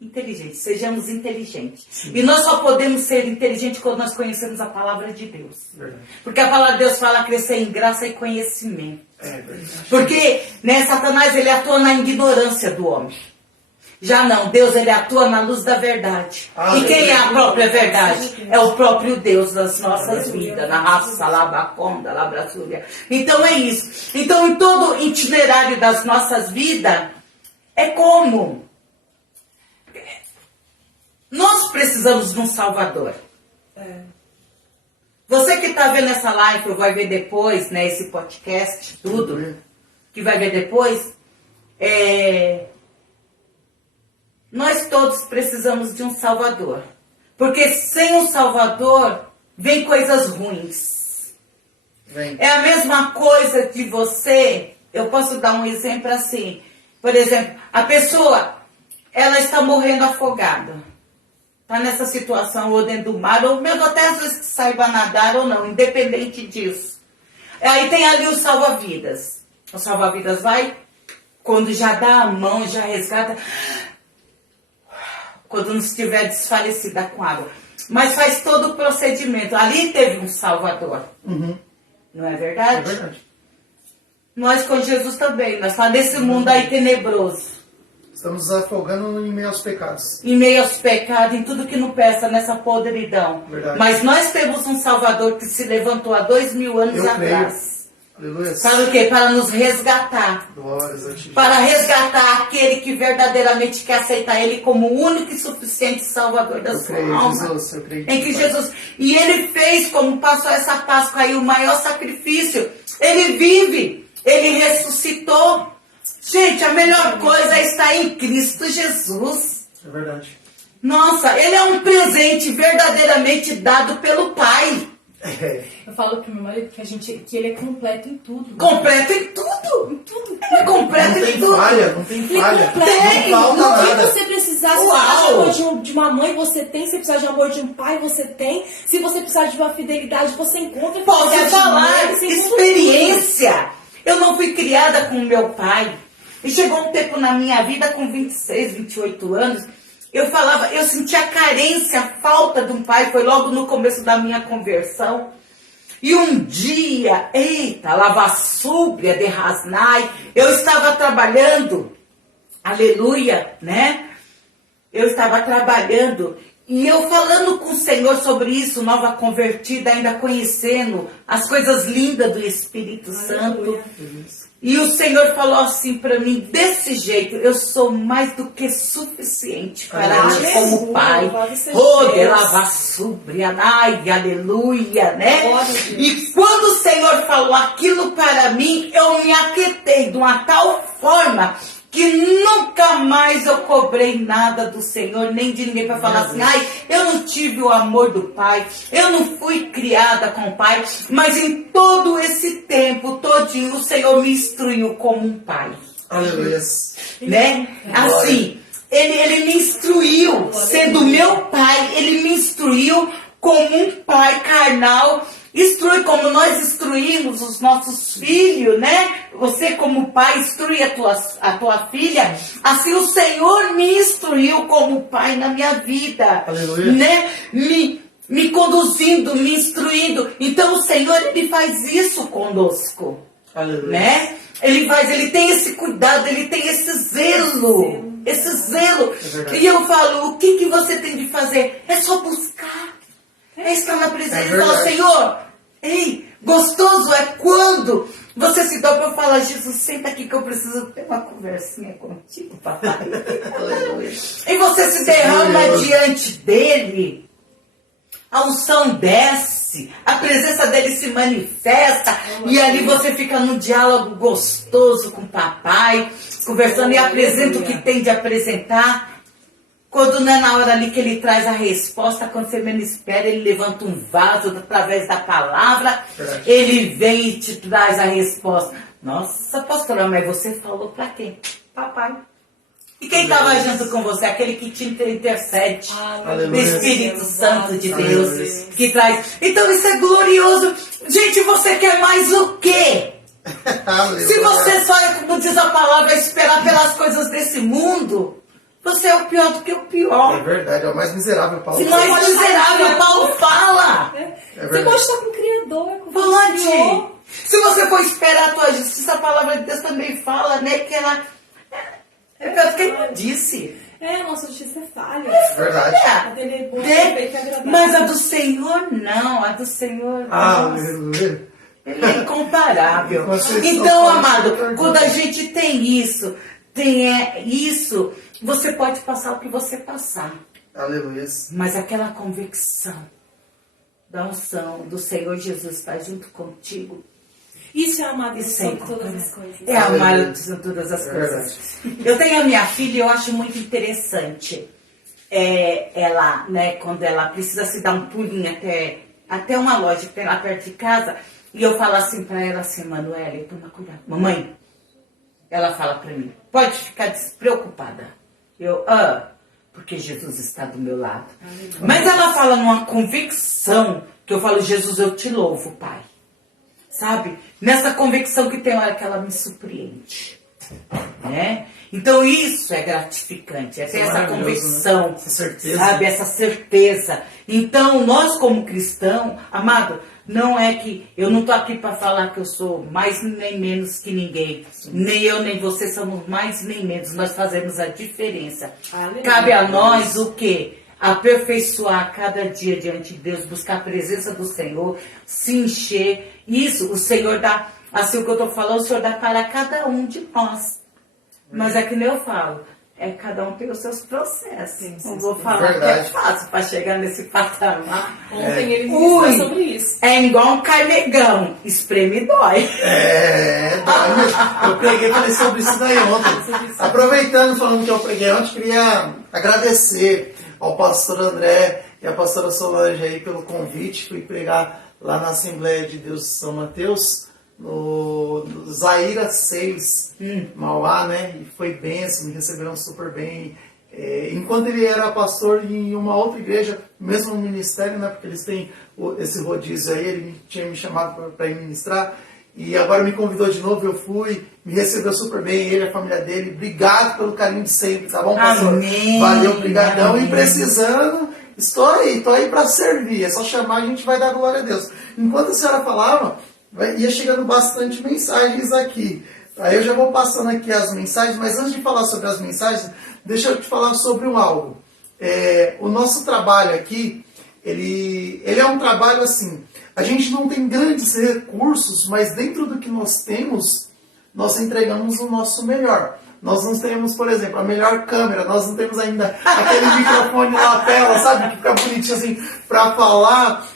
Inteligentes, sejamos inteligentes. Sim. E nós só podemos ser inteligentes quando nós conhecemos a palavra de Deus. Verdade. Porque a palavra de Deus fala crescer em graça e conhecimento. É verdade. Porque, né, Satanás, ele atua na ignorância do homem. Já não, Deus, ele atua na luz da verdade. E quem é a própria verdade? É o próprio Deus das nossas vidas. Na raça, labaconda, labraçúria. Então é isso. Então, em todo o itinerário das nossas vidas, é como... Nós precisamos de um Salvador. Você que está vendo essa live, ou vai ver depois, né, esse podcast, tudo, que vai ver depois, nós todos precisamos de um Salvador. Porque sem um Salvador, vem coisas ruins. É a mesma coisa que você, eu posso dar um exemplo assim, por exemplo, a pessoa, ela está morrendo afogada. Está nessa situação, ou dentro do mar, ou mesmo até às vezes que saiba nadar ou não, independente disso. Aí tem ali o salva-vidas. O salva-vidas vai, quando já dá a mão, já resgata, quando não estiver desfalecida com água. Mas faz todo o procedimento. Ali teve um Salvador. Não é verdade? É verdade. Nós com Jesus também, nós estamos nesse mundo aí tenebroso. Estamos afogando em meio aos pecados. Em meio aos pecados, em tudo que não peça, nessa podridão. Verdade. Mas nós temos um Salvador que se levantou há 2000 anos atrás. Aleluia. Para o quê? Para nos resgatar. Glórias a ti. Para resgatar aquele que verdadeiramente quer aceitar Ele como o único e suficiente Salvador da sua alma. Jesus, eu creio. Em que Jesus. E Ele fez, como passou essa Páscoa aí, o maior sacrifício. Ele vive. Ele ressuscitou. Gente, a melhor coisa é estar em Cristo Jesus. É verdade. Nossa, Ele é um presente verdadeiramente dado pelo Pai. Eu falo pro meu marido que ele é completo em tudo. Completo em tudo. Em tudo. É completo Não em tem tudo. falha, não tem falha. Tem, não falta No que nada. você precisar, se Uau. precisar de amor de uma mãe, você tem. Se precisar de amor de um pai, você tem. Se você precisar de uma fidelidade, você encontra. Posso Se falar, você encontra experiência. Eu não fui criada com meu pai. E chegou um tempo na minha vida, com 26, 28 anos, eu sentia carência, falta de um pai. Foi logo no começo da minha conversão. E um dia, eita, lavassúbria de rasnai, eu estava trabalhando, aleluia, né? Eu estava trabalhando e eu falando com o Senhor sobre isso, nova convertida, ainda conhecendo as coisas lindas do Espírito Santo. E o Senhor falou assim para mim, desse jeito, eu sou mais do que suficiente para ti como pai. Oh, de lavassúbria, ai, aleluia, né? E quando o Senhor falou aquilo para mim, eu me aquietei de uma tal forma que nunca mais eu cobrei nada do Senhor, nem de ninguém para falar assim, ai, eu não tive o amor do Pai, eu não fui criada com o Pai, mas em todo esse tempo, todinho, o Senhor me instruiu como um Pai. Aleluia. Né? Assim, ele me instruiu, sendo meu Pai, ele me instruiu como um Pai carnal. Instrui como nós instruímos os nossos filhos, né? Você como pai instrui a tua filha. Assim o Senhor me instruiu como pai na minha vida. Aleluia. Né? Me conduzindo, me instruindo. Então o Senhor, Ele faz isso conosco. Aleluia. Né? Ele tem esse cuidado, Ele tem esse zelo. Esse zelo. E eu falo, o que você tem de fazer? É só buscar. É estar na presença e falar, Senhor, ei, gostoso é quando você se dobra e fala, Jesus, senta aqui que eu preciso ter uma conversinha contigo, papai. E você se derrama diante dele, a unção desce. desce, a presença dele se manifesta, e ali você fica num diálogo gostoso com o papai, conversando, e apresenta o que tem de apresentar. Quando não é na hora ali que ele traz a resposta, quando você menos espera, ele levanta um vaso através da palavra, ele vem e te traz a resposta. Nossa, pastora, mas você falou pra quem? Papai. E quem estava junto com você? Aquele que te intercede. O Espírito Santo de Deus que traz. Então isso é glorioso. Gente, você quer mais o quê? Se você só, como diz a palavra, esperar pelas coisas desse mundo, você é o pior do que o pior. É verdade, é o mais miserável, Paulo. O mais miserável, Paulo fala. Você pode estar com o Criador, com o Pode. Senhor. Se você for esperar a tua justiça, a palavra de Deus também fala, né? Que ela... É o que ele disse. A nossa justiça é falha. Verdade. A dele é boa, perfeita e agradável. Mas a do Senhor não. A do Senhor não. Aleluia. Ele é incomparável. Vocês Então, são amado, fortes, quando a gente tem isso, isso, você pode passar o que você passar. Aleluia. Mas aquela convicção da unção do Senhor Jesus está junto contigo. Isso é amar Deus Isso é sobre todas as coisas. É amar a Deus sobre todas as coisas. Verdade. Eu tenho a minha filha e eu acho muito interessante. Ela, né, quando ela precisa se dar um pulinho até uma loja que tem lá perto de casa, e eu falo assim pra ela assim, Manuela, toma cuidado. Mamãe, ela fala pra mim, pode ficar despreocupada. Eu, porque Jesus está do meu lado. Mas ela fala numa convicção, que eu falo, Jesus, eu te louvo, Pai. Sabe? Nessa convicção que tem hora que ela me surpreende. Né? Então isso é gratificante. É ter essa convicção. Né? Essa certeza. Sabe? Essa certeza. Então nós como cristão, amado, não é que eu não estou aqui para falar que eu sou mais nem menos que ninguém. Sim. Nem eu nem você somos mais nem menos. Nós fazemos a diferença. Aleluia. Cabe a nós o quê? Aperfeiçoar cada dia diante de Deus, buscar a presença do Senhor, se encher. Isso, o Senhor dá, assim o que eu estou falando, o Senhor dá para cada um de nós. Mas é que nem eu falo, cada um tem os seus processos. Não vou falar que é fácil para chegar nesse patamar. Ontem ele me disse sobre isso. É igual um carnegão, espreme e dói. Dói. Eu preguei, falei sobre isso daí ontem. Aproveitando, falando que eu preguei ontem, queria agradecer ao pastor André e à pastora Solange aí pelo convite. Fui pregar lá na Assembleia de Deus de São Mateus, no Zaira 6, Mauá, né? E foi bênção, me receberam super bem. Enquanto ele era pastor em uma outra igreja, mesmo no ministério, né? Porque eles têm esse rodízio aí, ele tinha me chamado para ir ministrar. E agora me convidou de novo, eu fui, me recebeu super bem, ele e a família dele. Obrigado pelo carinho de sempre, tá bom, pastor? Amém. Valeu, brigadão. E precisando, estou aí para servir. É só chamar, a gente vai dar glória a Deus. Enquanto a senhora falava, ia chegando bastante mensagens aqui. Aí eu já vou passando aqui as mensagens, mas antes de falar sobre as mensagens, deixa eu te falar sobre algo. O nosso trabalho aqui, ele é um trabalho assim... A gente não tem grandes recursos, mas dentro do que nós temos, nós entregamos o nosso melhor. Nós não temos, por exemplo, a melhor câmera, nós não temos ainda aquele microfone na tela, sabe? Que fica bonitinho assim para falar.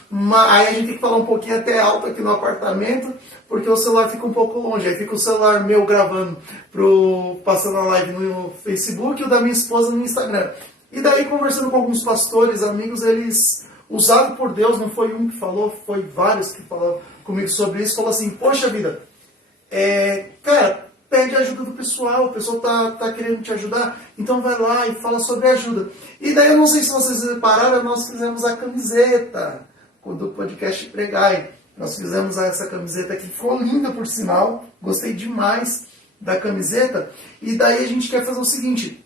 Aí a gente tem que falar um pouquinho até alto aqui no apartamento, porque o celular fica um pouco longe. Aí fica o celular meu gravando, passando a live no Facebook e o da minha esposa no Instagram. E daí, conversando com alguns pastores, amigos, eles... Usado por Deus, não foi um que falou, foi vários que falaram comigo sobre isso. Falou assim, poxa vida, cara, pede ajuda do pessoal, o pessoal tá querendo te ajudar, então vai lá e fala sobre ajuda. E daí eu não sei se vocês repararam, nós fizemos a camiseta do podcast Pregai. Nós fizemos essa camiseta que ficou linda por sinal, gostei demais da camiseta. E daí a gente quer fazer o seguinte,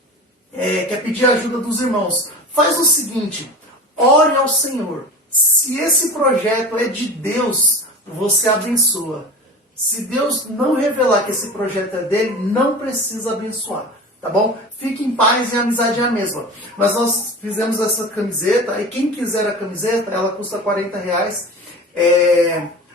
quer pedir a ajuda dos irmãos. Faz o seguinte... Ore ao Senhor. Se esse projeto é de Deus, você abençoa. Se Deus não revelar que esse projeto é dele, não precisa abençoar. Tá bom? Fique em paz e a amizade é a mesma. Mas nós fizemos essa camiseta, e quem quiser a camiseta, ela custa R$40.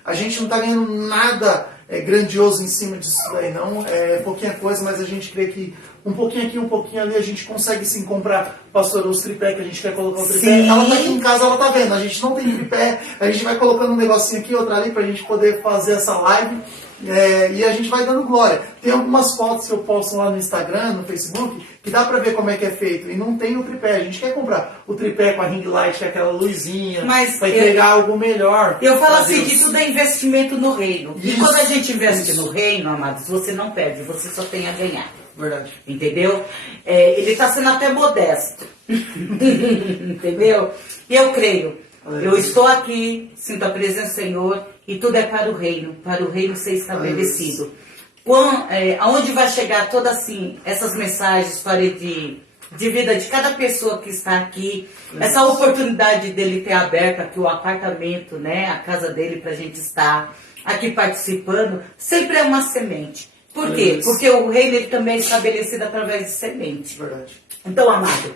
A gente não está ganhando nada grandioso em cima disso daí não. É pouquinha coisa, mas a gente crê que um pouquinho aqui, um pouquinho ali, a gente consegue sim comprar, pastor, os tripé que a gente quer colocar o tripé. Sim. Ela tá aqui em casa, ela tá vendo, a gente não tem tripé, a gente vai colocando um negocinho aqui, outro ali, pra gente poder fazer essa live. E a gente vai dando glória. Tem algumas fotos que eu posto lá no Instagram, no Facebook, que dá pra ver como é que é feito. E não tem o tripé. A gente quer comprar o tripé com a ring light, que é aquela luzinha, Mas pra entregar algo melhor. Eu falo pra assim, Deus. que tudo é investimento no reino. E Isso. quando a gente investe Isso. no reino, amados, você não perde, você só tem a ganhar. Verdade. Entendeu? Ele está sendo até modesto. Entendeu? E eu creio. Eu estou aqui, sinto a presença do Senhor, e tudo é para o reino ser estabelecido. Aonde vai chegar todas assim, essas mensagens, história de vida de cada pessoa que está aqui, essa oportunidade dele ter aberto aqui o apartamento, né, a casa dele para a gente estar aqui participando, sempre é uma semente. Por quê? Porque o reino ele também é estabelecido através de semente. Verdade. Então, amado,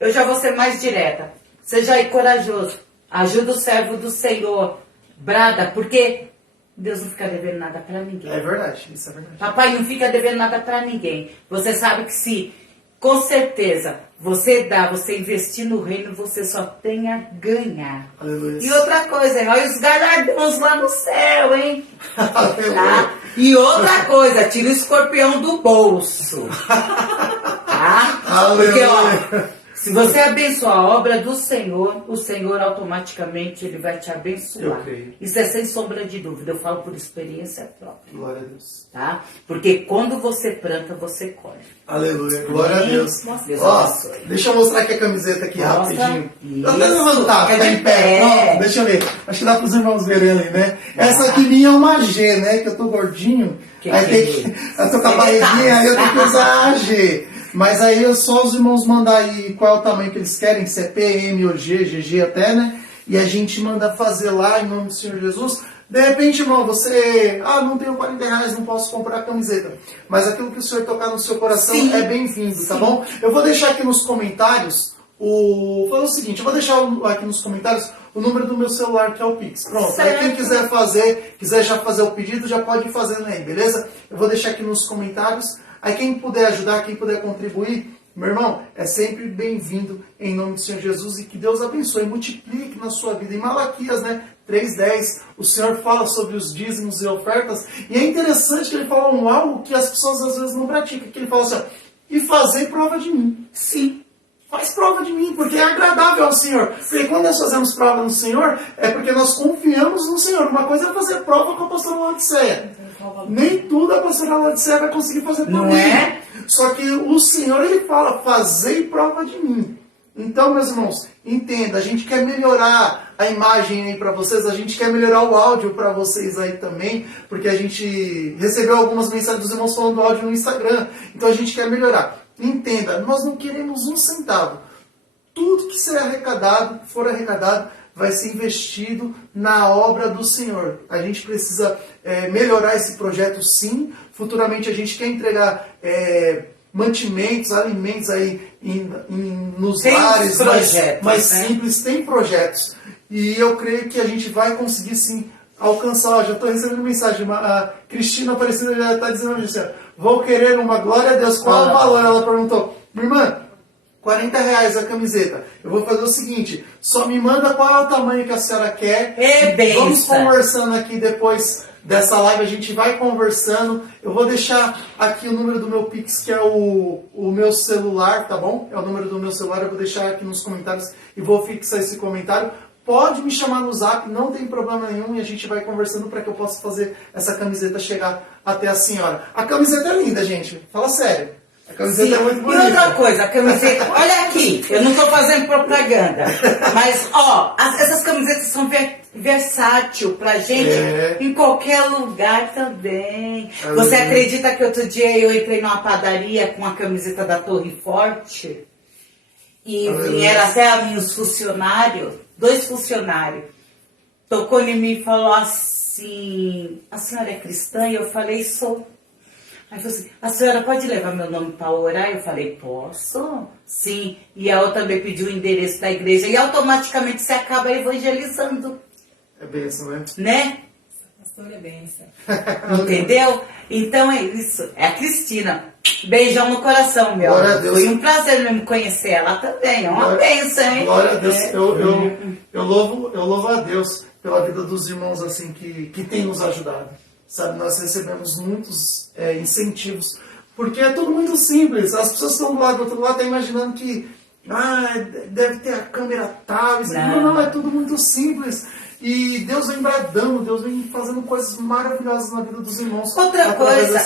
eu já vou ser mais direta. Seja aí corajoso. Ajuda o servo do Senhor. Brada, porque Deus não fica devendo nada para ninguém. É verdade, isso é verdade. Papai não fica devendo nada para ninguém. Você sabe que se, com certeza, você você investir no reino, você só tem a ganhar. Aleluia. E outra coisa, hein? Olha os galardões lá no céu, hein? Aleluia. Tá? E outra coisa, tira o escorpião do bolso. Tá? Porque, ó, se você abençoar a obra do Senhor, o Senhor automaticamente ele vai te abençoar. Eu creio. Isso é sem sombra de dúvida, eu falo por experiência própria. Glória a Deus. Tá? Porque quando você planta, você colhe. Aleluia, glória a Deus. Nossa, Deus Ó, abençoe. deixa eu mostrar aqui a camiseta aqui Mostra. rapidinho. Isso. Até levantar, Fica ficar de em pé. pé. Pronto, deixa eu ver. Acho que dá para os irmãos verem ali, né? Essa aqui minha é uma G, né? Que eu tô gordinho. Que aí tem que. Eu tô com a barriguinha, aí eu tenho que usar a G. Mas aí é só os irmãos mandar aí qual é o tamanho que eles querem, se é P, M ou G, GG até, né? E a gente manda fazer lá em nome do Senhor Jesus. De repente, irmão, você... não tenho R$40, não posso comprar a camiseta. Mas aquilo que o Senhor tocar no seu coração Sim. é bem-vindo, tá bom? Eu vou deixar aqui nos comentários Foi o seguinte, eu vou deixar aqui nos comentários o número do meu celular, que é o Pix. Pronto, aí quem quiser já fazer o pedido, já pode ir fazendo aí, beleza? Eu vou deixar aqui nos comentários. Aí quem puder ajudar, quem puder contribuir, meu irmão, é sempre bem-vindo em nome do Senhor Jesus e que Deus abençoe, multiplique na sua vida. Em Malaquias, né, 3:10, o Senhor fala sobre os dízimos e ofertas, e é interessante que ele fala algo que as pessoas às vezes não praticam, que ele fala assim, ó, e fazer prova de mim. Sim, faz prova de mim, porque é agradável ao Senhor. Porque quando nós fazemos prova no Senhor, é porque nós confiamos no Senhor. Uma coisa é fazer prova com a pastora Laodiceia. Nem tudo a pastora Laodiceia vai conseguir fazer por Não mim. é? Só que o Senhor, ele fala, fazei prova de mim. Então, meus irmãos, entenda, a gente quer melhorar a imagem aí para vocês, a gente quer melhorar o áudio para vocês aí também, porque a gente recebeu algumas mensagens dos irmãos falando do áudio no Instagram, então a gente quer melhorar. Entenda, nós não queremos um centavo. Tudo que for arrecadado, vai ser investido na obra do Senhor. A gente precisa melhorar esse projeto, sim. Futuramente a gente quer entregar mantimentos, alimentos aí nos Tem lares projetos, mais né? simples. Tem projetos. E eu creio que a gente vai conseguir, sim, alcançar. Ó, já estou recebendo mensagem. A Cristina Aparecida já está dizendo assim, ó, vou querer uma glória a Deus. Qual é o valor? Ela perguntou. Minha irmã, R$40 a camiseta. Eu vou fazer o seguinte, só me manda qual é o tamanho que a senhora quer. Vamos conversando aqui depois dessa live, a gente vai conversando. Eu vou deixar aqui o número do meu Pix, que é o meu celular, tá bom? É o número do meu celular, eu vou deixar aqui nos comentários e vou fixar esse comentário. Pode me chamar no zap, não tem problema nenhum, e a gente vai conversando para que eu possa fazer essa camiseta chegar até a senhora. A camiseta é linda, gente. Fala sério. A camiseta é muito bonita. E outra coisa, a camiseta... Olha aqui, eu não estou fazendo propaganda, mas, ó, essas camisetas são versátil pra gente em qualquer lugar também. Você acredita que outro dia eu entrei numa padaria com a camiseta da Torre Forte? E vieram até a mim os funcionários, 2 funcionários, tocou em mim e falou assim, a senhora é cristã? E eu falei, sou. Aí falou assim, a senhora pode levar meu nome para orar? Eu falei, posso? Sim. E a outra me pediu o endereço da igreja e automaticamente você acaba evangelizando. É bênção, né? Né? Pastor é bênção. Entendeu? Então é isso. É a Cristina. Beijão no coração, meu. Glória a Deus. Foi um prazer mesmo conhecer ela também. É uma bênção, hein? Glória a Deus. Eu louvo a Deus pela vida dos irmãos assim que tem nos ajudado. Sabe, nós recebemos muitos incentivos. Porque é tudo muito simples. As pessoas estão do outro lado, estão imaginando que deve ter a câmera tal. Não, é tudo muito simples. E Deus vem bradando, Deus vem fazendo coisas maravilhosas na vida dos irmãos. Outra coisa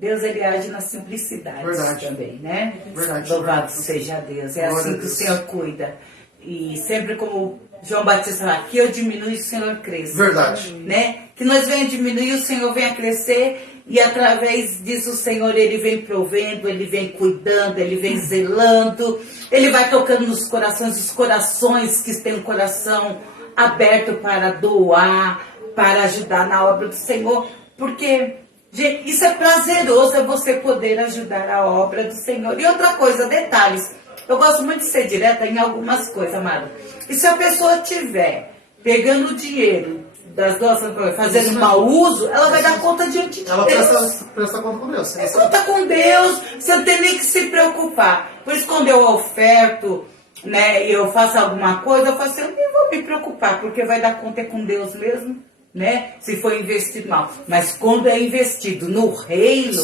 Deus, ele age na simplicidade também, né? Verdade. Louvado seja Deus. É Glória assim que o Senhor cuida. E sempre como João Batista fala, que eu diminui e o Senhor cresça. Verdade. Né? Que nós venhamos diminuir, o Senhor venha crescer. E através disso o Senhor, ele vem provendo, ele vem cuidando, ele vem zelando. Ele vai tocando nos corações, os corações que têm um coração aberto para doar, para ajudar na obra do Senhor. Porque, gente, isso é prazeroso, é você poder ajudar a obra do Senhor. E outra coisa, detalhes. Eu gosto muito de ser direta em algumas coisas, amado. E se a pessoa tiver pegando o dinheiro das nossas coisas, fazendo mau uso, ela vai dar conta diante de Deus. Ela presta conta com Deus. Conta com Deus, você não tem nem que se preocupar. Por isso, quando eu oferto, né, e eu faço alguma coisa, eu falo assim, eu nem vou me preocupar, porque vai dar conta com Deus mesmo, né, se for investido mal. Mas quando é investido no reino,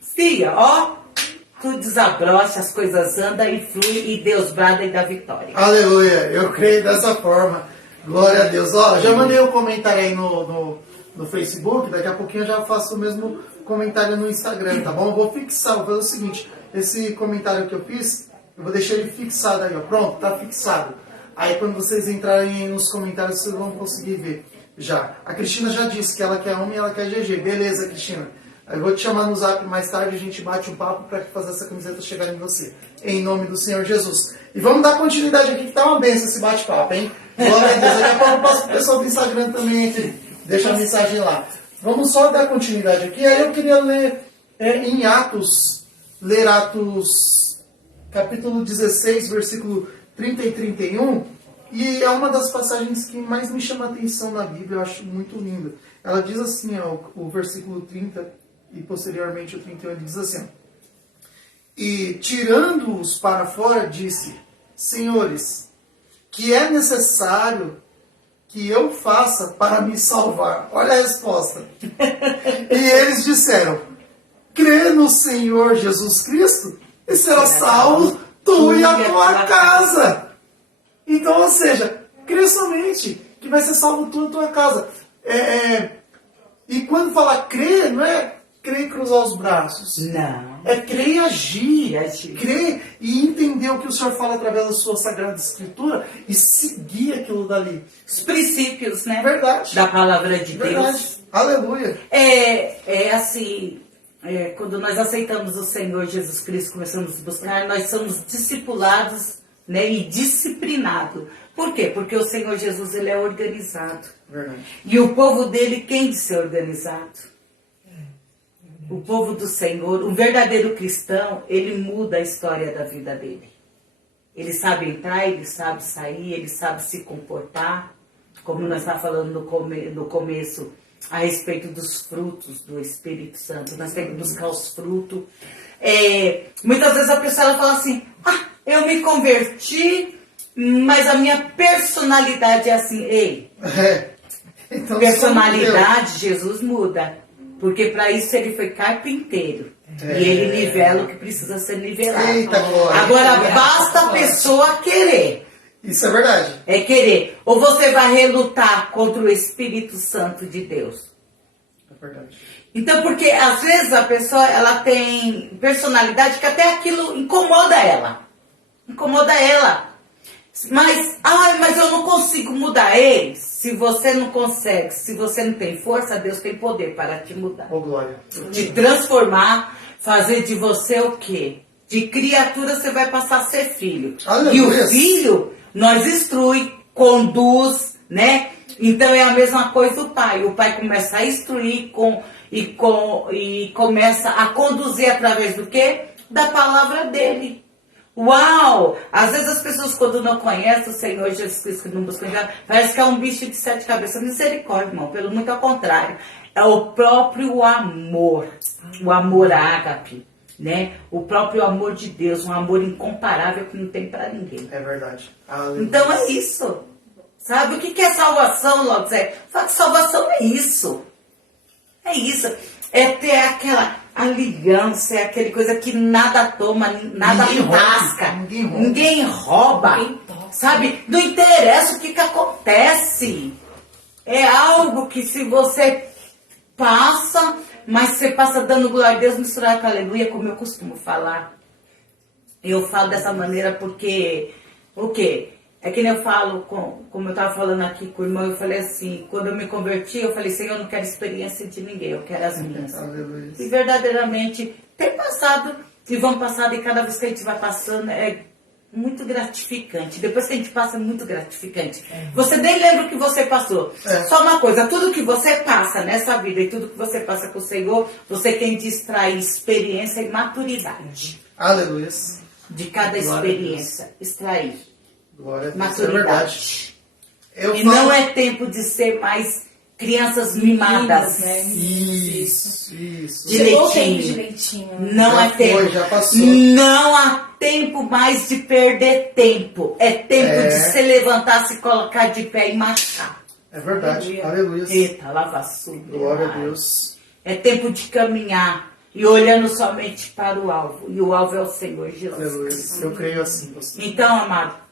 filha, tudo desabrocha, as coisas andam e fluem, e Deus brada e dá vitória. Aleluia, eu creio dessa forma. Glória a Deus. Já mandei um comentário aí no Facebook, daqui a pouquinho eu já faço o mesmo comentário no Instagram, tá bom? Eu vou fixar, vou fazer o seguinte, esse comentário que eu fiz, eu vou deixar ele fixado aí, pronto, tá fixado. Aí quando vocês entrarem nos comentários, vocês vão conseguir ver já. A Cristina já disse que ela quer homem e ela quer GG. Beleza, Cristina. Eu vou te chamar no zap mais tarde, a gente bate um papo para fazer essa camiseta chegar em você. Em nome do Senhor Jesus. E vamos dar continuidade aqui, que tá uma benção esse bate-papo, hein? Glória a Deus. Daqui a pouco eu passo pro pessoal do Instagram também aqui. Deixa a mensagem lá. Vamos só dar continuidade aqui. Aí eu queria ler em Atos, capítulo 16, versículo 30 e 31. E é uma das passagens que mais me chama a atenção na Bíblia, eu acho muito linda. Ela diz assim, o versículo 30 e posteriormente o 31, ele diz assim: e tirando-os para fora, disse: senhores, que é necessário que eu faça para me salvar? Olha a resposta. E eles disseram: crê no Senhor Jesus Cristo e será salvo tu e a tua casa. Então, ou seja, crê somente que vai ser salvo tu e a tua casa. E quando fala crer, não é crer e cruzar os braços. Não. É crer e agir. Crer e entender o que o Senhor fala através da sua Sagrada Escritura e seguir aquilo dali. Os princípios, né? Verdade. Da palavra de Verdade. Deus. Aleluia. Assim, quando nós aceitamos o Senhor Jesus Cristo, começamos a buscar, nós somos discipulados, né, e disciplinados. Por quê? Porque o Senhor Jesus, ele é organizado. Verdade. E o povo dele, quem de ser organizado? O povo do Senhor, o verdadeiro cristão, ele muda a história da vida dele. Ele sabe entrar, ele sabe sair, ele sabe se comportar. Como nós estávamos falando no começo, a respeito dos frutos do Espírito Santo. Nós temos que buscar os frutos. Muitas vezes a pessoa ela fala assim: eu me converti, mas a minha personalidade é assim. Ei, Então, personalidade, Jesus muda. Porque para isso ele foi carpinteiro. E ele nivela o que precisa ser nivelado. Eita, glória. Agora basta a pessoa querer. Isso é verdade. É querer. Ou você vai relutar contra o Espírito Santo de Deus. É verdade. Então, porque às vezes a pessoa ela tem personalidade que até aquilo incomoda ela. Incomoda ela. Mas eu não consigo mudar eles. Se você não consegue, se você não tem força, Deus tem poder para te mudar. Oh, glória. Te transformar, fazer de você o quê? De criatura você vai passar a ser filho. Aleluia. E o filho nós instrui, conduz, né? Então é a mesma coisa o pai. O pai começa a instruir e começa a conduzir através do quê? Da palavra dele. Uau! Às vezes as pessoas, quando não conhecem o Senhor Jesus Cristo, que não buscam já, parece que é um bicho de 7 cabeças. Misericórdia, irmão. Pelo muito ao contrário. é o próprio amor, o amor ágape, né? O próprio amor de Deus, um amor incomparável que não tem para ninguém. É verdade. Aleluia. Então é isso. Sabe o que é salvação, Lodzé? Fala que salvação é isso. É isso. É ter aquela aliança, é aquele coisa que nada toma, nada tasca. Ninguém rouba. Sabe? Não interessa o que acontece. É algo que se você passa, mas você passa dando glória a Deus misturado com aleluia, como eu costumo falar. Eu falo dessa maneira porque, o quê? É que nem eu falo, como eu estava falando aqui com o irmão, eu falei assim, quando eu me converti, eu falei, Senhor, eu não quero experiência de ninguém, eu quero as minhas. Aleluia. E verdadeiramente, tem passado, e vão passando, e cada vez que a gente vai passando, é muito gratificante. Depois que a gente passa, é muito gratificante. Você nem lembra o que você passou. Só uma coisa, tudo que você passa nessa vida, e tudo que você passa com o Senhor, você tem de extrair experiência e maturidade. Aleluia. De cada experiência, extrair. Glória a Deus. Maturidade. É verdade. E não é tempo de ser mais crianças mimadas. Né? Isso. De Chegou o leitinho. tempo de leitinho. Não Já é tempo. foi, já passou. Não há tempo mais de perder tempo. É tempo de se levantar, se colocar de pé e marchar. É verdade. Aleluia. Eita, lavaçu. Glória a Deus. É tempo de caminhar e olhando somente para o alvo. E o alvo é o Senhor Jesus. Aleluia. Eu creio assim, pastor. Então, amado,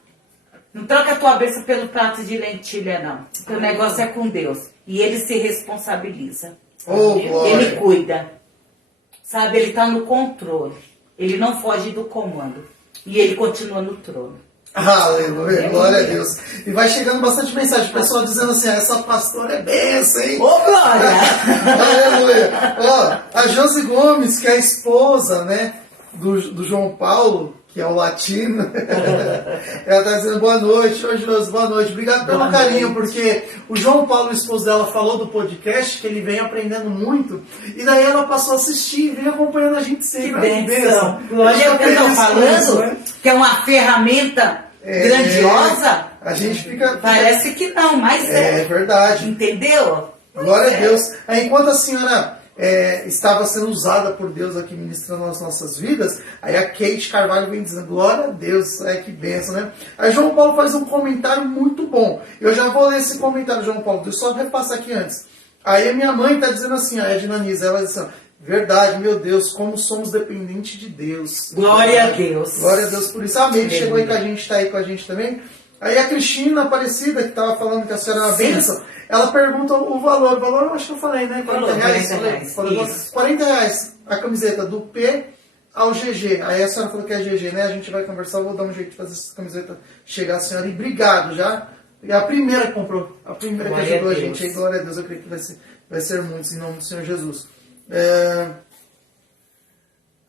não troca a tua bênção pelo prato de lentilha, não. Porque o negócio é com Deus. E Ele se responsabiliza. Oh, glória. Ele cuida. Sabe, Ele está no controle. Ele não foge do comando. E Ele continua no trono. Aleluia, glória a Deus. E vai chegando bastante mensagem, o pessoal dizendo assim, essa pastora é benção, hein? Ô, glória! Aleluia. Ó, a Josi Gomes, que é a esposa, né, do João Paulo, que é o latino, ela está dizendo boa noite. Ô, Josi, boa noite. Obrigado pelo carinho, porque o João Paulo, o esposo dela, falou do podcast, que ele vem aprendendo muito, e daí ela passou a assistir e vem acompanhando a gente sempre. Que bênção! Glória, eu estou falando que é uma ferramenta grandiosa. A gente fica... Parece que não, mas É verdade. Entendeu? Glória a Deus. Aí, enquanto a senhora estava sendo usada por Deus aqui ministrando as nossas vidas, aí a Kate Carvalho vem dizendo, glória a Deus, que bênção, né? Aí João Paulo faz um comentário muito bom. Eu já vou ler esse comentário, João Paulo, deixa eu só repassar aqui antes. Aí a minha mãe está dizendo assim, a Edna Nisa, ela diz assim, verdade, meu Deus, como somos dependentes de Deus. Glória a Deus. Glória a Deus por isso. Amém, que chegou aí com a gente, está aí com a gente também. Aí a Cristina Aparecida, que estava falando que a senhora é uma bênção, ela pergunta o valor. O valor eu acho que eu falei, né? 40 reais. 40 reais a camiseta do P ao GG. Aí a senhora falou que é GG, né? A gente vai conversar, eu vou dar um jeito de fazer essa camiseta chegar à senhora. E obrigado já. E a primeira que comprou, a primeira que ajudou a gente. Aí, glória a Deus, eu creio que vai ser muitos em nome do Senhor Jesus.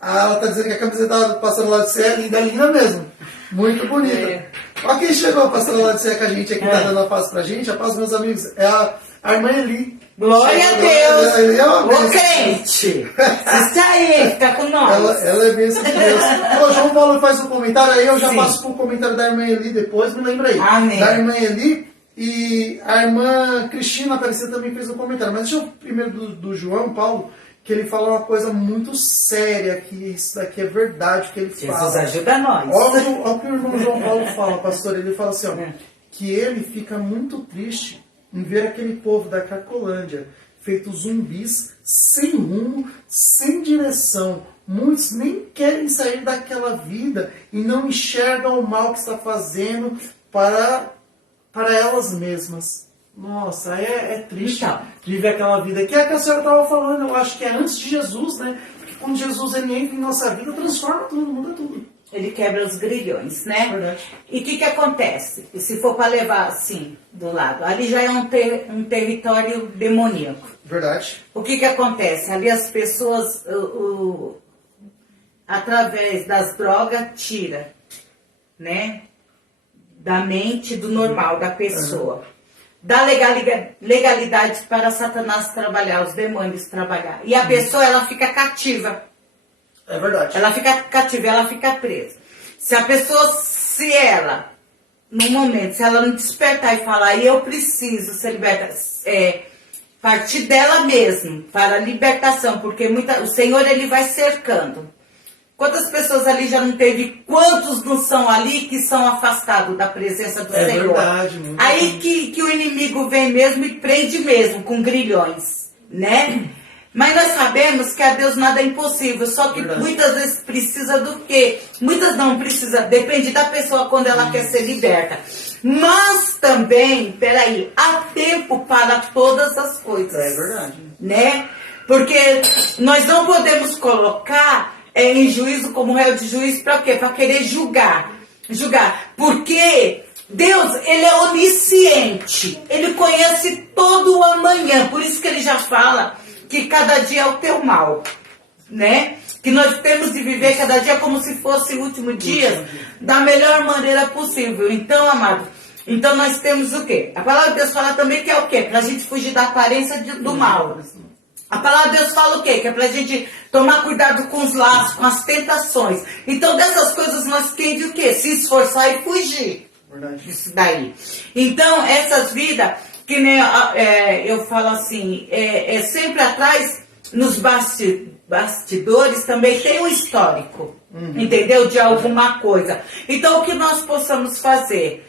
Ela está dizendo que a camiseta do Pastor Laodicea é linda mesmo. Muito bonita. Olha quem chegou, Pastor Laodicea, com a gente aqui, tá dando a paz pra gente. A paz, meus amigos, é a irmã Eli. Glória a Deus! Eli é uma Ô, bênção. crente! Isso aí, fica com nós. Ela é bênção de Deus. O João Paulo faz um comentário, aí eu já Sim. passo pro comentário da irmã Eli depois, me lembra aí. Amém. Da irmã Eli. E a irmã Cristina Aparecida também fez um comentário. Mas deixa eu primeiro do João Paulo, que ele fala uma coisa muito séria, que isso daqui é verdade, que ele Jesus fala. ajuda nós. Olha o que o irmão João Paulo fala, pastor. Ele fala assim, ó, que ele fica muito triste em ver aquele povo da Cracolândia feito zumbis, sem rumo, sem direção. Muitos nem querem sair daquela vida e não enxergam o mal que está fazendo para elas mesmas. Nossa, é triste Então. viver aquela vida. Que é que a senhora estava falando, eu acho que é antes de Jesus, né? Porque quando Jesus ele entra em nossa vida, transforma tudo, muda tudo. Ele quebra os grilhões, né? Verdade. E o que acontece? E se for para levar assim, do lado, ali já é um território demoníaco. Verdade. O que acontece? Ali as pessoas, através das drogas, tira, né? Da mente, do normal, da pessoa. Dá legalidade para Satanás trabalhar, os demônios trabalhar. E a pessoa, ela fica cativa. É verdade. Ela fica cativa, ela fica presa. Se a pessoa, no momento, se ela não despertar e falar, eu preciso ser liberta, partir dela mesmo, para a libertação, porque o Senhor ele vai cercando. Quantas pessoas ali já não teve, quantos não são ali que são afastados da presença do Senhor? Verdade, muito aí bom. que o inimigo vem mesmo e prende mesmo, com grilhões, né? Mas nós sabemos que a Deus nada é impossível, só que muitas vezes precisa do quê? Muitas não precisa, depende da pessoa quando ela quer ser liberta. Mas também, peraí, há tempo para todas as coisas. É verdade. Né? Porque nós não podemos colocar em juízo como réu de juízo para quê? Para querer julgar. Porque Deus, ele é onisciente. Ele conhece todo o amanhã. Por isso que ele já fala que cada dia é o teu mal. Né? Que nós temos de viver cada dia como se fosse o último dia da melhor maneira possível. Então, amado, então nós temos o quê? A palavra de Deus fala também que é o quê? Para a gente fugir da aparência do mal. A palavra de Deus fala o quê? Que é para a gente tomar cuidado com os laços, com as tentações. Então dessas coisas nós temos o quê? Se esforçar e fugir. Verdade. Isso daí. Então essas vidas, que nem eu falo assim, é sempre atrás, nos bastidores também tem um histórico, entendeu? De alguma coisa. Então o que nós possamos fazer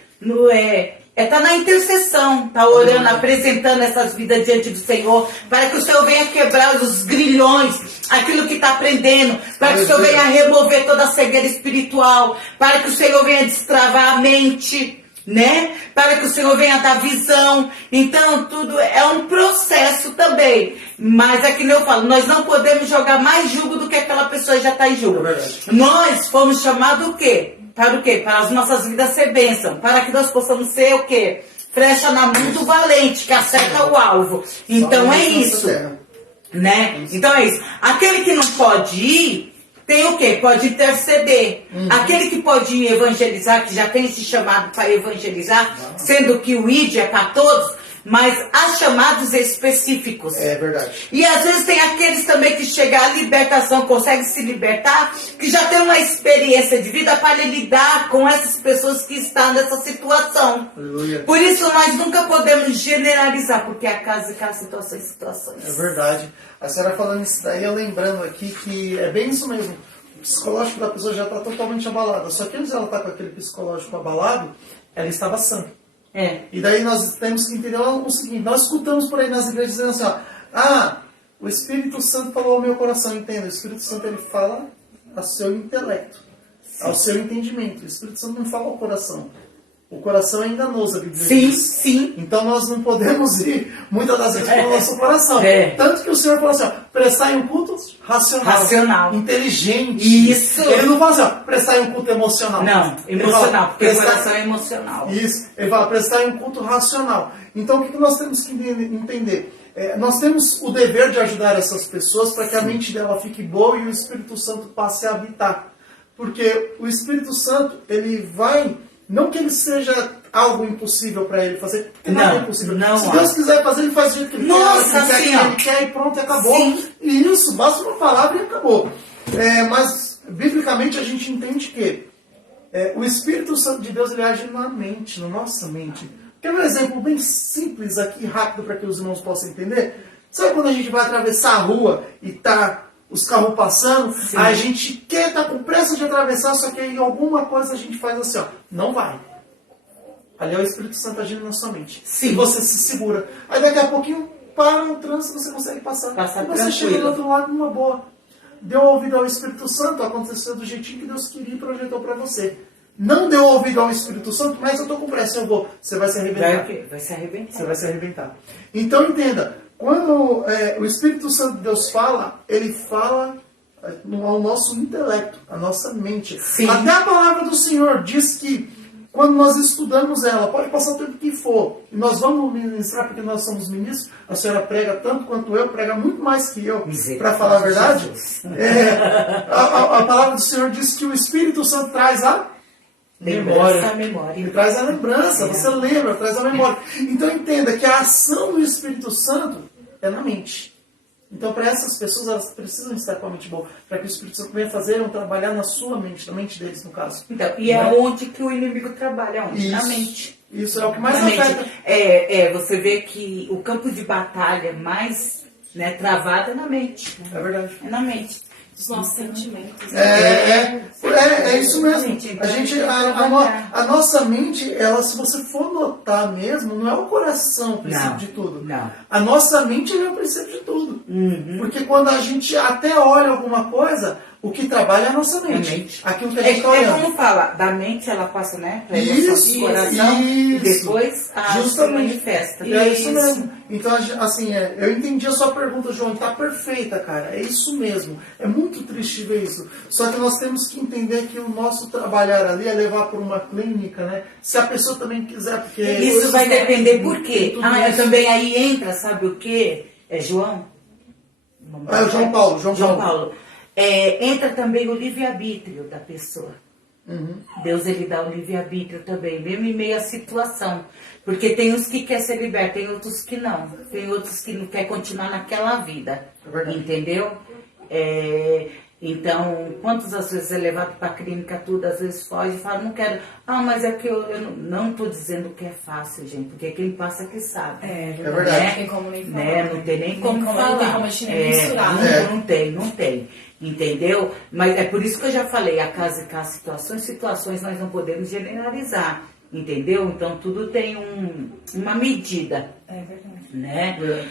estar na intercessão, tá orando, apresentando essas vidas diante do Senhor, para que o Senhor venha quebrar os grilhões, aquilo que está prendendo, para que o Senhor venha remover toda a cegueira espiritual, para que o Senhor venha destravar a mente, né? Para que o Senhor venha dar visão. Então tudo é um processo também. Mas é que nem eu falo, nós não podemos jogar mais jugo do que aquela pessoa já está em jugo. Nós fomos chamados o quê? Para o quê? Para as nossas vidas ser bênção. Para que nós possamos ser o quê? Flecha na mão do valente, que acerta o alvo. Então é isso. Né? Então é isso. Aquele que não pode ir, tem o quê? Pode interceder. Aquele que pode ir evangelizar, que já tem esse chamado para evangelizar, sendo que o ID é para todos, mas há chamados específicos. É verdade. E às vezes tem aqueles também que chegam à libertação, conseguem se libertar, que já tem uma experiência de vida para lidar com essas pessoas que estão nessa situação. Aleluia. Por isso nós nunca podemos generalizar, porque há casos e casos, situações. É verdade. A senhora falando isso daí, eu lembrando aqui que é bem isso mesmo. O psicológico da pessoa já está totalmente abalado. Só que antes ela está com aquele psicológico abalado, ela estava sã. E daí nós temos que entender o seguinte, nós escutamos por aí nas igrejas dizendo assim, o Espírito Santo falou ao meu coração, entenda, o Espírito Santo ele fala ao seu intelecto, ao seu entendimento, o Espírito Santo não fala ao coração. O coração é enganoso, a Bíblia diz. Sim. Então nós não podemos ir muitas das vezes pelo nosso coração. Tanto que o Senhor falou assim, prestar um culto racional. Inteligente. Isso. Ele não fala assim, prestar um culto emocional. Não, emocional, porque o coração é emocional. Isso. Ele fala, prestar um culto racional. Então o que nós temos que entender? Nós temos o dever de ajudar essas pessoas para que a mente dela fique boa e o Espírito Santo passe a habitar. Porque o Espírito Santo, ele vai... Não que ele seja algo impossível para ele fazer, porque nada é impossível. Se Deus quiser fazer, ele faz do jeito que ele quer, ele quer e pronto, acabou. Sim. E isso, basta uma palavra e acabou. Mas, biblicamente, a gente entende que o Espírito Santo de Deus ele age na mente, na nossa mente. Quer ver um exemplo bem simples aqui, rápido, para que os irmãos possam entender? Sabe quando a gente vai atravessar a rua e tá os carros passando, aí a gente quer estar com pressa de atravessar, só que aí alguma coisa a gente faz assim, não vai. Ali é o Espírito Santo agindo na sua mente. E você se segura. Aí daqui a pouquinho, para o trânsito, você consegue passar. E você chega do outro lado numa boa. Deu ouvido ao Espírito Santo, aconteceu do jeitinho que Deus queria e projetou para você. Não deu ouvido ao Espírito Santo, mas eu estou com pressa, eu vou. Você vai se arrebentar. Vai se arrebentar. Você vai se arrebentar. Então entenda, quando o Espírito Santo de Deus fala, ele fala ao nosso intelecto, à nossa mente. Até a palavra do Senhor diz que quando nós estudamos ela, pode passar o tempo que for, e nós vamos ministrar porque nós somos ministros, a senhora prega tanto quanto eu, prega muito mais que eu, para falar a verdade. A palavra do Senhor diz que o Espírito Santo traz a memória. Ele traz a lembrança, você lembra, traz a memória. Então entenda que a ação do Espírito Santo é na mente. Então para essas pessoas, elas precisam estar com a mente boa, para que o Espírito Santo venha fazer trabalhar na sua mente, na mente deles no caso. Então, e é onde que o inimigo trabalha, onde? Na mente. Isso é o que mais Exatamente. afeta. Você vê que o campo de batalha mais, né, travado é na mente. É verdade. É na mente. Os nossos sentimentos. É isso mesmo. Gente, A gente, trabalhar. a nossa mente, ela, se você for notar mesmo, não é o coração o princípio Não, de tudo. não. A nossa mente é o princípio de tudo. Uhum. Porque quando a gente até olha alguma coisa, o que trabalha é a nossa mente. É a mente. Aquilo que a gente está É olhando. como fala, da mente ela passa, né, para emoção Isso, do coração e isso. depois a arte se Justamente. manifesta. E é isso mesmo. Então, assim, eu entendi a sua pergunta, João, tá perfeita, cara. É isso mesmo. É muito triste ver isso. Só que nós temos que entender que o nosso trabalhar ali é levar para uma clínica, né? Se a pessoa também quiser, porque... Isso vai depender por quê? Tudo Eu isso. também aí entra, sabe o quê? É João? É o João Paulo. João Paulo. Entra também o livre-arbítrio da pessoa. Uhum. Deus, ele dá o livre-arbítrio também, mesmo em meio à situação. Porque tem uns que querem ser libertos, tem outros que não. Tem outros que não querem continuar naquela vida. É verdade. Entendeu? Então, quantas às vezes é levado para a clínica, tudo, às vezes foge e fala, não quero. Mas é que eu não estou dizendo que é fácil, gente, porque quem passa que sabe. É verdade. Não tem como nem falar. Não tem nem como falar. Não tem como a gente nem misturar. Não tem. Entendeu? Mas é por isso que eu já falei, a casa e casa situações nós não podemos generalizar. Entendeu? Então tudo tem uma medida. É verdade. Né?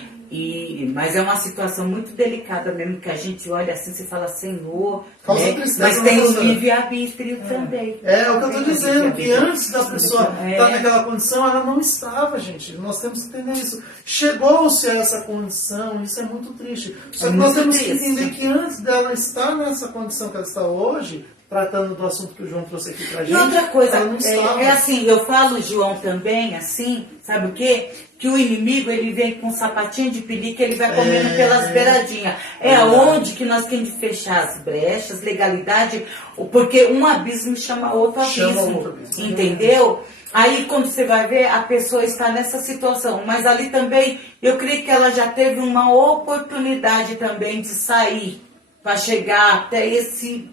Mas é uma situação muito delicada mesmo, que a gente olha assim e fala, Senhor, Causa né? tristeza, Mas tem professora. o livre-arbítrio também. É o que eu estou Tem o dizendo, que livre-arbítrio. antes da pessoa estar naquela condição, ela não estava, gente. Nós temos que entender isso. Chegou-se a essa condição, isso é muito triste. Só que nós muito temos que triste. entender que antes dela estar nessa condição que ela está hoje, tratando do assunto que o João trouxe aqui pra gente, E outra coisa, ela não estava. assim, eu falo, João, também, assim, sabe o quê? Que o inimigo, ele vem com um sapatinho de pelica, ele vai comendo pelas beiradinhas. Onde que nós temos que fechar as brechas, legalidade, porque um abismo chama outro abismo, entendeu? Aí, quando você vai ver, a pessoa está nessa situação. Mas ali também, eu creio que ela já teve uma oportunidade também de sair para chegar até esse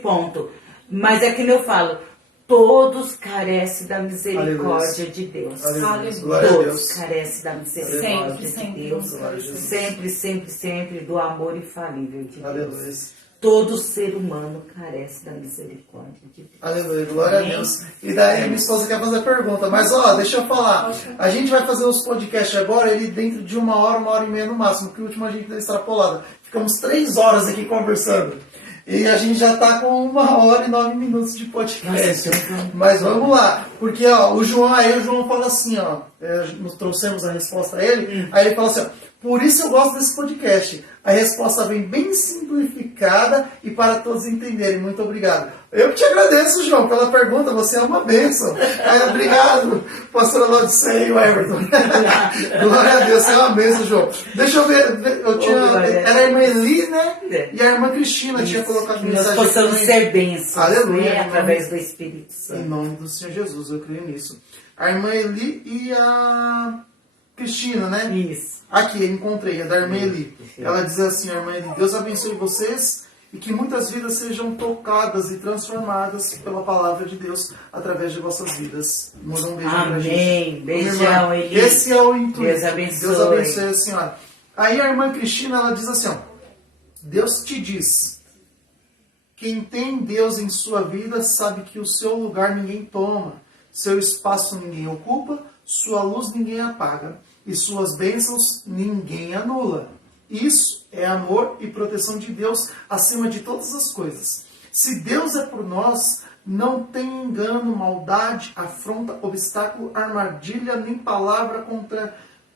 ponto. Mas é que eu falo, todos carecem da misericórdia de Deus. Aleluia. Glória a Todos Deus. carecem da misericórdia Sempre, de Deus. Glória a Jesus. Sempre do amor infalível de Deus. Aleluia. Todo ser humano carece da misericórdia de Deus. Aleluia, glória a Deus. E daí a minha esposa quer fazer a pergunta, mas deixa eu falar. A gente vai fazer os podcasts agora, ele dentro de 1 hora e meia no máximo, que o último a gente deu extrapolada. Ficamos 3 horas aqui conversando. E a gente já está com 1 hora e 9 minutos de podcast. Mas vamos lá. Porque o João fala assim, nós trouxemos a resposta a ele, aí ele fala assim, por isso eu gosto desse podcast. A resposta vem bem simplificada e para todos entenderem. Muito obrigado. Eu te agradeço, João, pela pergunta. Você é uma bênção. Obrigado, pastora Laudiceia e o Everton. Glória a Deus, você é uma bênção, João. Deixa eu ver. Era a irmã Eli, né? E a irmã Cristina tinha colocado Nós mensagem. possamos ser bênçãos, Aleluia. né? Através do Espírito Em Santo. nome do Senhor Jesus, eu creio nisso. A irmã Eli e a Cristina, né? Isso. Aqui, eu encontrei, a da irmã Eli. Ela diz assim, a irmã Eli, Deus abençoe vocês e que muitas vidas sejam tocadas e transformadas pela palavra de Deus através de vossas vidas. Manda um beijo pra gente. Amém. Beijão, Irmã, Eli. esse é o intuito. Deus abençoe. Deus abençoe a senhora. Aí a irmã Cristina, ela diz assim, Deus te diz, quem tem Deus em sua vida sabe que o seu lugar ninguém toma, seu espaço ninguém ocupa, sua luz ninguém apaga e suas bênçãos ninguém anula. Isso é amor e proteção de Deus acima de todas as coisas. Se Deus é por nós, não tem engano, maldade, afronta, obstáculo, armadilha, nem palavra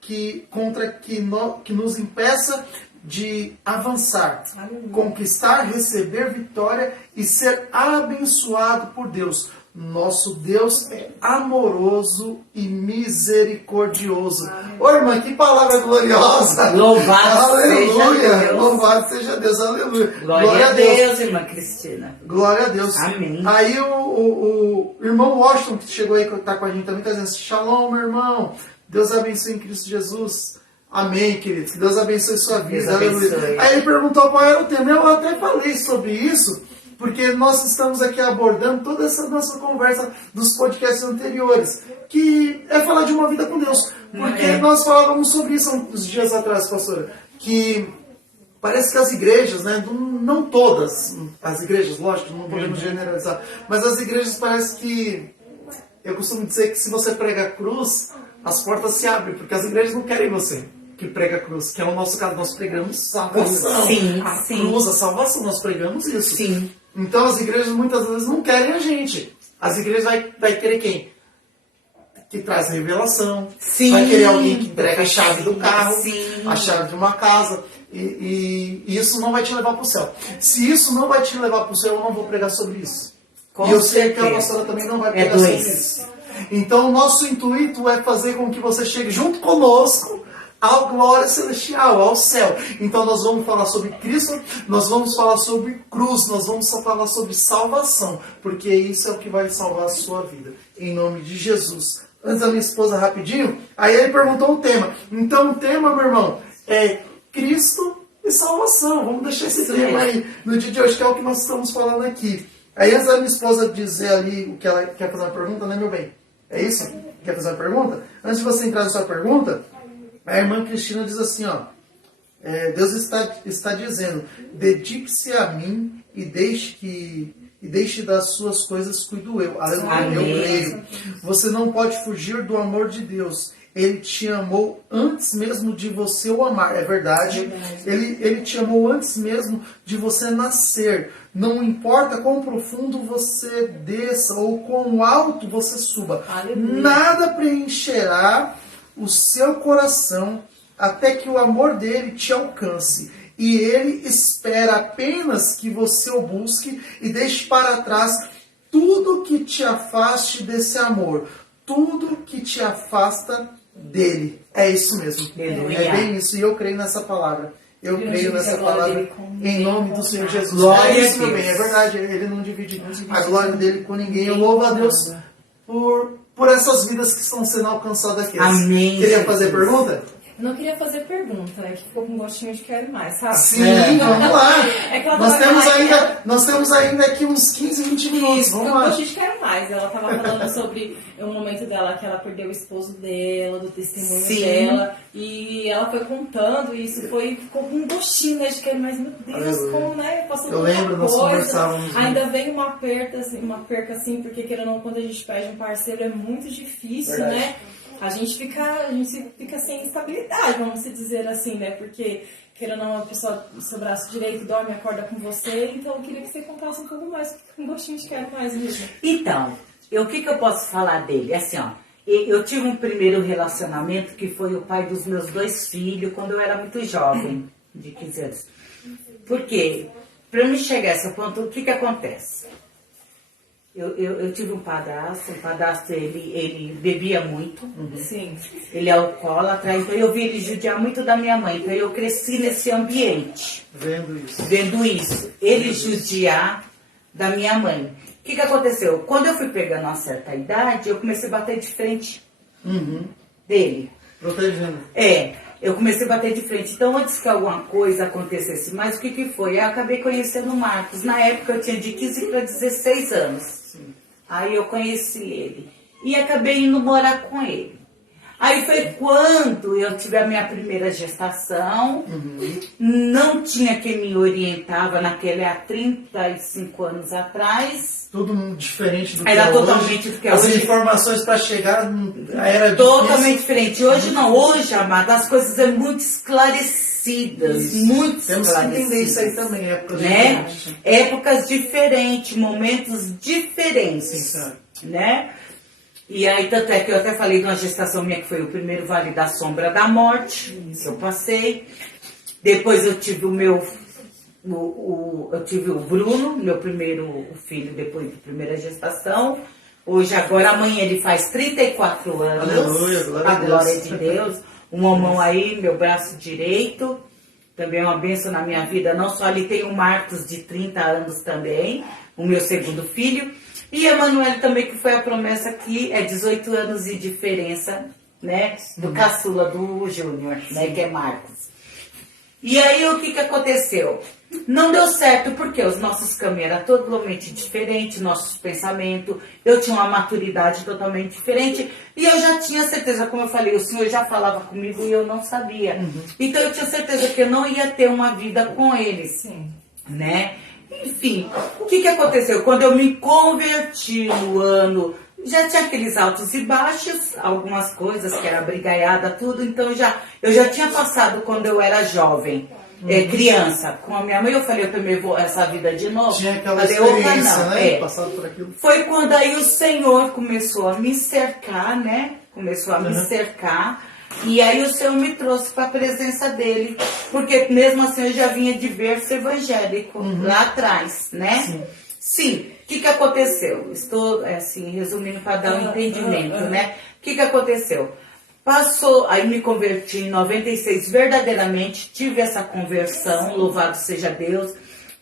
que nos impeça de avançar, conquistar, receber vitória e ser abençoado por Deus. Nosso Deus é amoroso e misericordioso. Ô irmã, que palavra gloriosa! Louvado seja Deus. Louvado seja Deus, aleluia. Glória a Deus, irmã Cristina. Glória a Deus. Amém. Aí o irmão Washington, que chegou aí, que está com a gente também, está dizendo, Shalom, meu irmão. Deus abençoe em Cristo Jesus. Amém, queridos. Que Deus abençoe sua vida. Deus abençoe. Aleluia. Aí ele perguntou qual era o tema. Eu até falei sobre isso. porque nós estamos aqui abordando toda essa nossa conversa dos podcasts anteriores, que é falar de uma vida com Deus. Porque nós falávamos sobre isso uns dias atrás, pastora, que parece que as igrejas, né, não todas, as igrejas, lógico, não podemos generalizar, mas as igrejas parece que, eu costumo dizer que se você prega a cruz, as portas se abrem, porque as igrejas não querem você que prega a cruz, que é o nosso caso, nós pregamos salvação. Sim, a sim. cruz, a salvação, nós pregamos isso. Sim. Então as igrejas muitas vezes não querem a gente. As igrejas vai querer quem? Que traz revelação. Sim. Vai querer alguém que entrega a chave do carro, Sim. a chave de uma casa. E isso não vai te levar para o céu. Se isso não vai te levar para o céu, eu não vou pregar sobre isso. Com e eu sei que a certeza. pastora também não vai pregar sobre isso. Então o nosso intuito é fazer com que você chegue junto conosco à glória celestial, ao céu. Então nós vamos falar sobre Cristo, nós vamos falar sobre cruz, nós vamos falar sobre salvação, porque isso é o que vai salvar a sua vida, em nome de Jesus. Antes da minha esposa, rapidinho, aí ele perguntou o tema. Então o tema, meu irmão, é Cristo e salvação. Vamos deixar esse tema aí no dia de hoje, que é o que nós estamos falando aqui. Aí antes da minha esposa dizer ali o que ela quer fazer uma pergunta, né, meu bem? É isso? Quer fazer uma pergunta? Antes de você entrar na sua pergunta, a irmã Cristina diz assim, ó, Deus está dizendo, dedique-se a mim e deixe das suas coisas cuido eu. Aleluia, eu creio. Você não pode fugir do amor de Deus. Ele te amou antes mesmo de você o amar. É verdade. Ele te amou antes mesmo de você nascer. Não importa quão profundo você desça ou quão alto você suba. Aleluia. Nada preencherá o seu coração até que o amor dele te alcance. E ele espera apenas que você o busque e deixe para trás tudo que te afaste desse amor. Tudo que te afasta dele. É isso mesmo. É bem isso. E eu creio nessa palavra. Eu creio nessa palavra em nome do Senhor Jesus. Glória é isso, meu bem. É verdade. Ele não divide a glória dele com ninguém. Eu louvo a Deus por essas vidas que estão sendo alcançadas aqui. Amém. Queria fazer pergunta? Eu não queria fazer pergunta, né? Que ficou com gostinho de quero mais, sabe? Sim, vamos lá. É que ela nós temos ainda aqui uns 15, 20 minutos. Vamos lá. Gostinho de quero mais. Ela tava falando sobre o momento dela, que ela perdeu o esposo dela, do testemunho dela. E ela foi contando, e isso ficou com um gostinho, né? De quero mais. Meu Deus, como, né? Passou eu lembro, nós conversávamos. Ainda vem uma perca assim, porque querendo ou não, quando a gente perde um parceiro é muito difícil, verdade, né? A gente fica sem estabilidade, vamos dizer assim, né? Porque, querendo ou não, a pessoa, seu braço direito dorme, acorda com você. Então, eu queria que você contasse um pouco mais, com um gostinho de quero mais mesmo. Então, o que eu posso falar dele? Assim, ó, eu tive um primeiro relacionamento que foi o pai dos meus 2 filhos, quando eu era muito jovem, de 15 anos. Por quê? Para eu me chegar a esse ponto, o que acontece? Eu tive um padrasto, ele bebia muito, Sim. Ele é alcoólatra, então eu vi ele judiar muito da minha mãe, então eu cresci nesse ambiente. Vendo isso. Ele judiar da minha mãe. O que aconteceu? Quando eu fui pegando uma certa idade, eu comecei a bater de frente dele. Protegendo. Eu comecei a bater de frente. Então, antes que alguma coisa acontecesse mais, o que foi? Eu acabei conhecendo o Marcos. Na época, eu tinha de 15 para 16 anos. Sim. Aí eu conheci ele. E acabei indo morar com ele. Aí foi quando eu tive a minha primeira gestação. Não tinha quem me orientava há 35 anos atrás. Tudo diferente do que era é totalmente hoje. Do que é As hoje. Informações para chegar era totalmente diferente. Hoje não. Hoje, amada, as coisas são muito esclarecidas. Isso. Muito Temos esclarecidas. que entender isso aí também. Épocas diferentes, momentos diferentes. Né? E aí, tanto é que eu até falei de uma gestação minha que foi o primeiro vale da sombra da morte, que eu passei. Depois eu tive eu tive o Bruno, meu primeiro filho, depois da primeira gestação. Hoje, agora, amanhã ele faz 34 anos. Aleluia, a glória de Deus. Um homão aí, meu braço direito. Também é uma bênção na minha vida. Não só ali tem o Marcos, de 30 anos também, o meu segundo filho. E Emanuele também, que foi a promessa que é 18 anos de diferença, né? Do caçula do Júnior, né? Que é Marcos. E aí, o que aconteceu? Não deu certo porque os nossos caminhos eram totalmente diferentes, nossos pensamentos. Eu tinha uma maturidade totalmente diferente e eu já tinha certeza, como eu falei, o Senhor já falava comigo e eu não sabia. Então eu tinha certeza que eu não ia ter uma vida com Ele, né? Enfim, o que aconteceu? Quando eu me converti no ano, já tinha aqueles altos e baixos, algumas coisas que era brigaiada, tudo. Então eu já tinha passado quando eu era jovem. Criança, com a minha mãe, eu falei, eu também vou essa vida de novo. Tinha aquela falei, experiência, não. né? Passado por aquilo. Foi quando aí o Senhor começou a me cercar, né? Começou a me cercar. E aí o Senhor me trouxe para a presença dele. Porque mesmo assim eu já vinha de berço evangélico lá atrás, né? Sim. O que aconteceu? Estou, assim, resumindo para dar um entendimento, né? O que aconteceu? Passou, aí me converti em 96, verdadeiramente tive essa conversão, louvado seja Deus.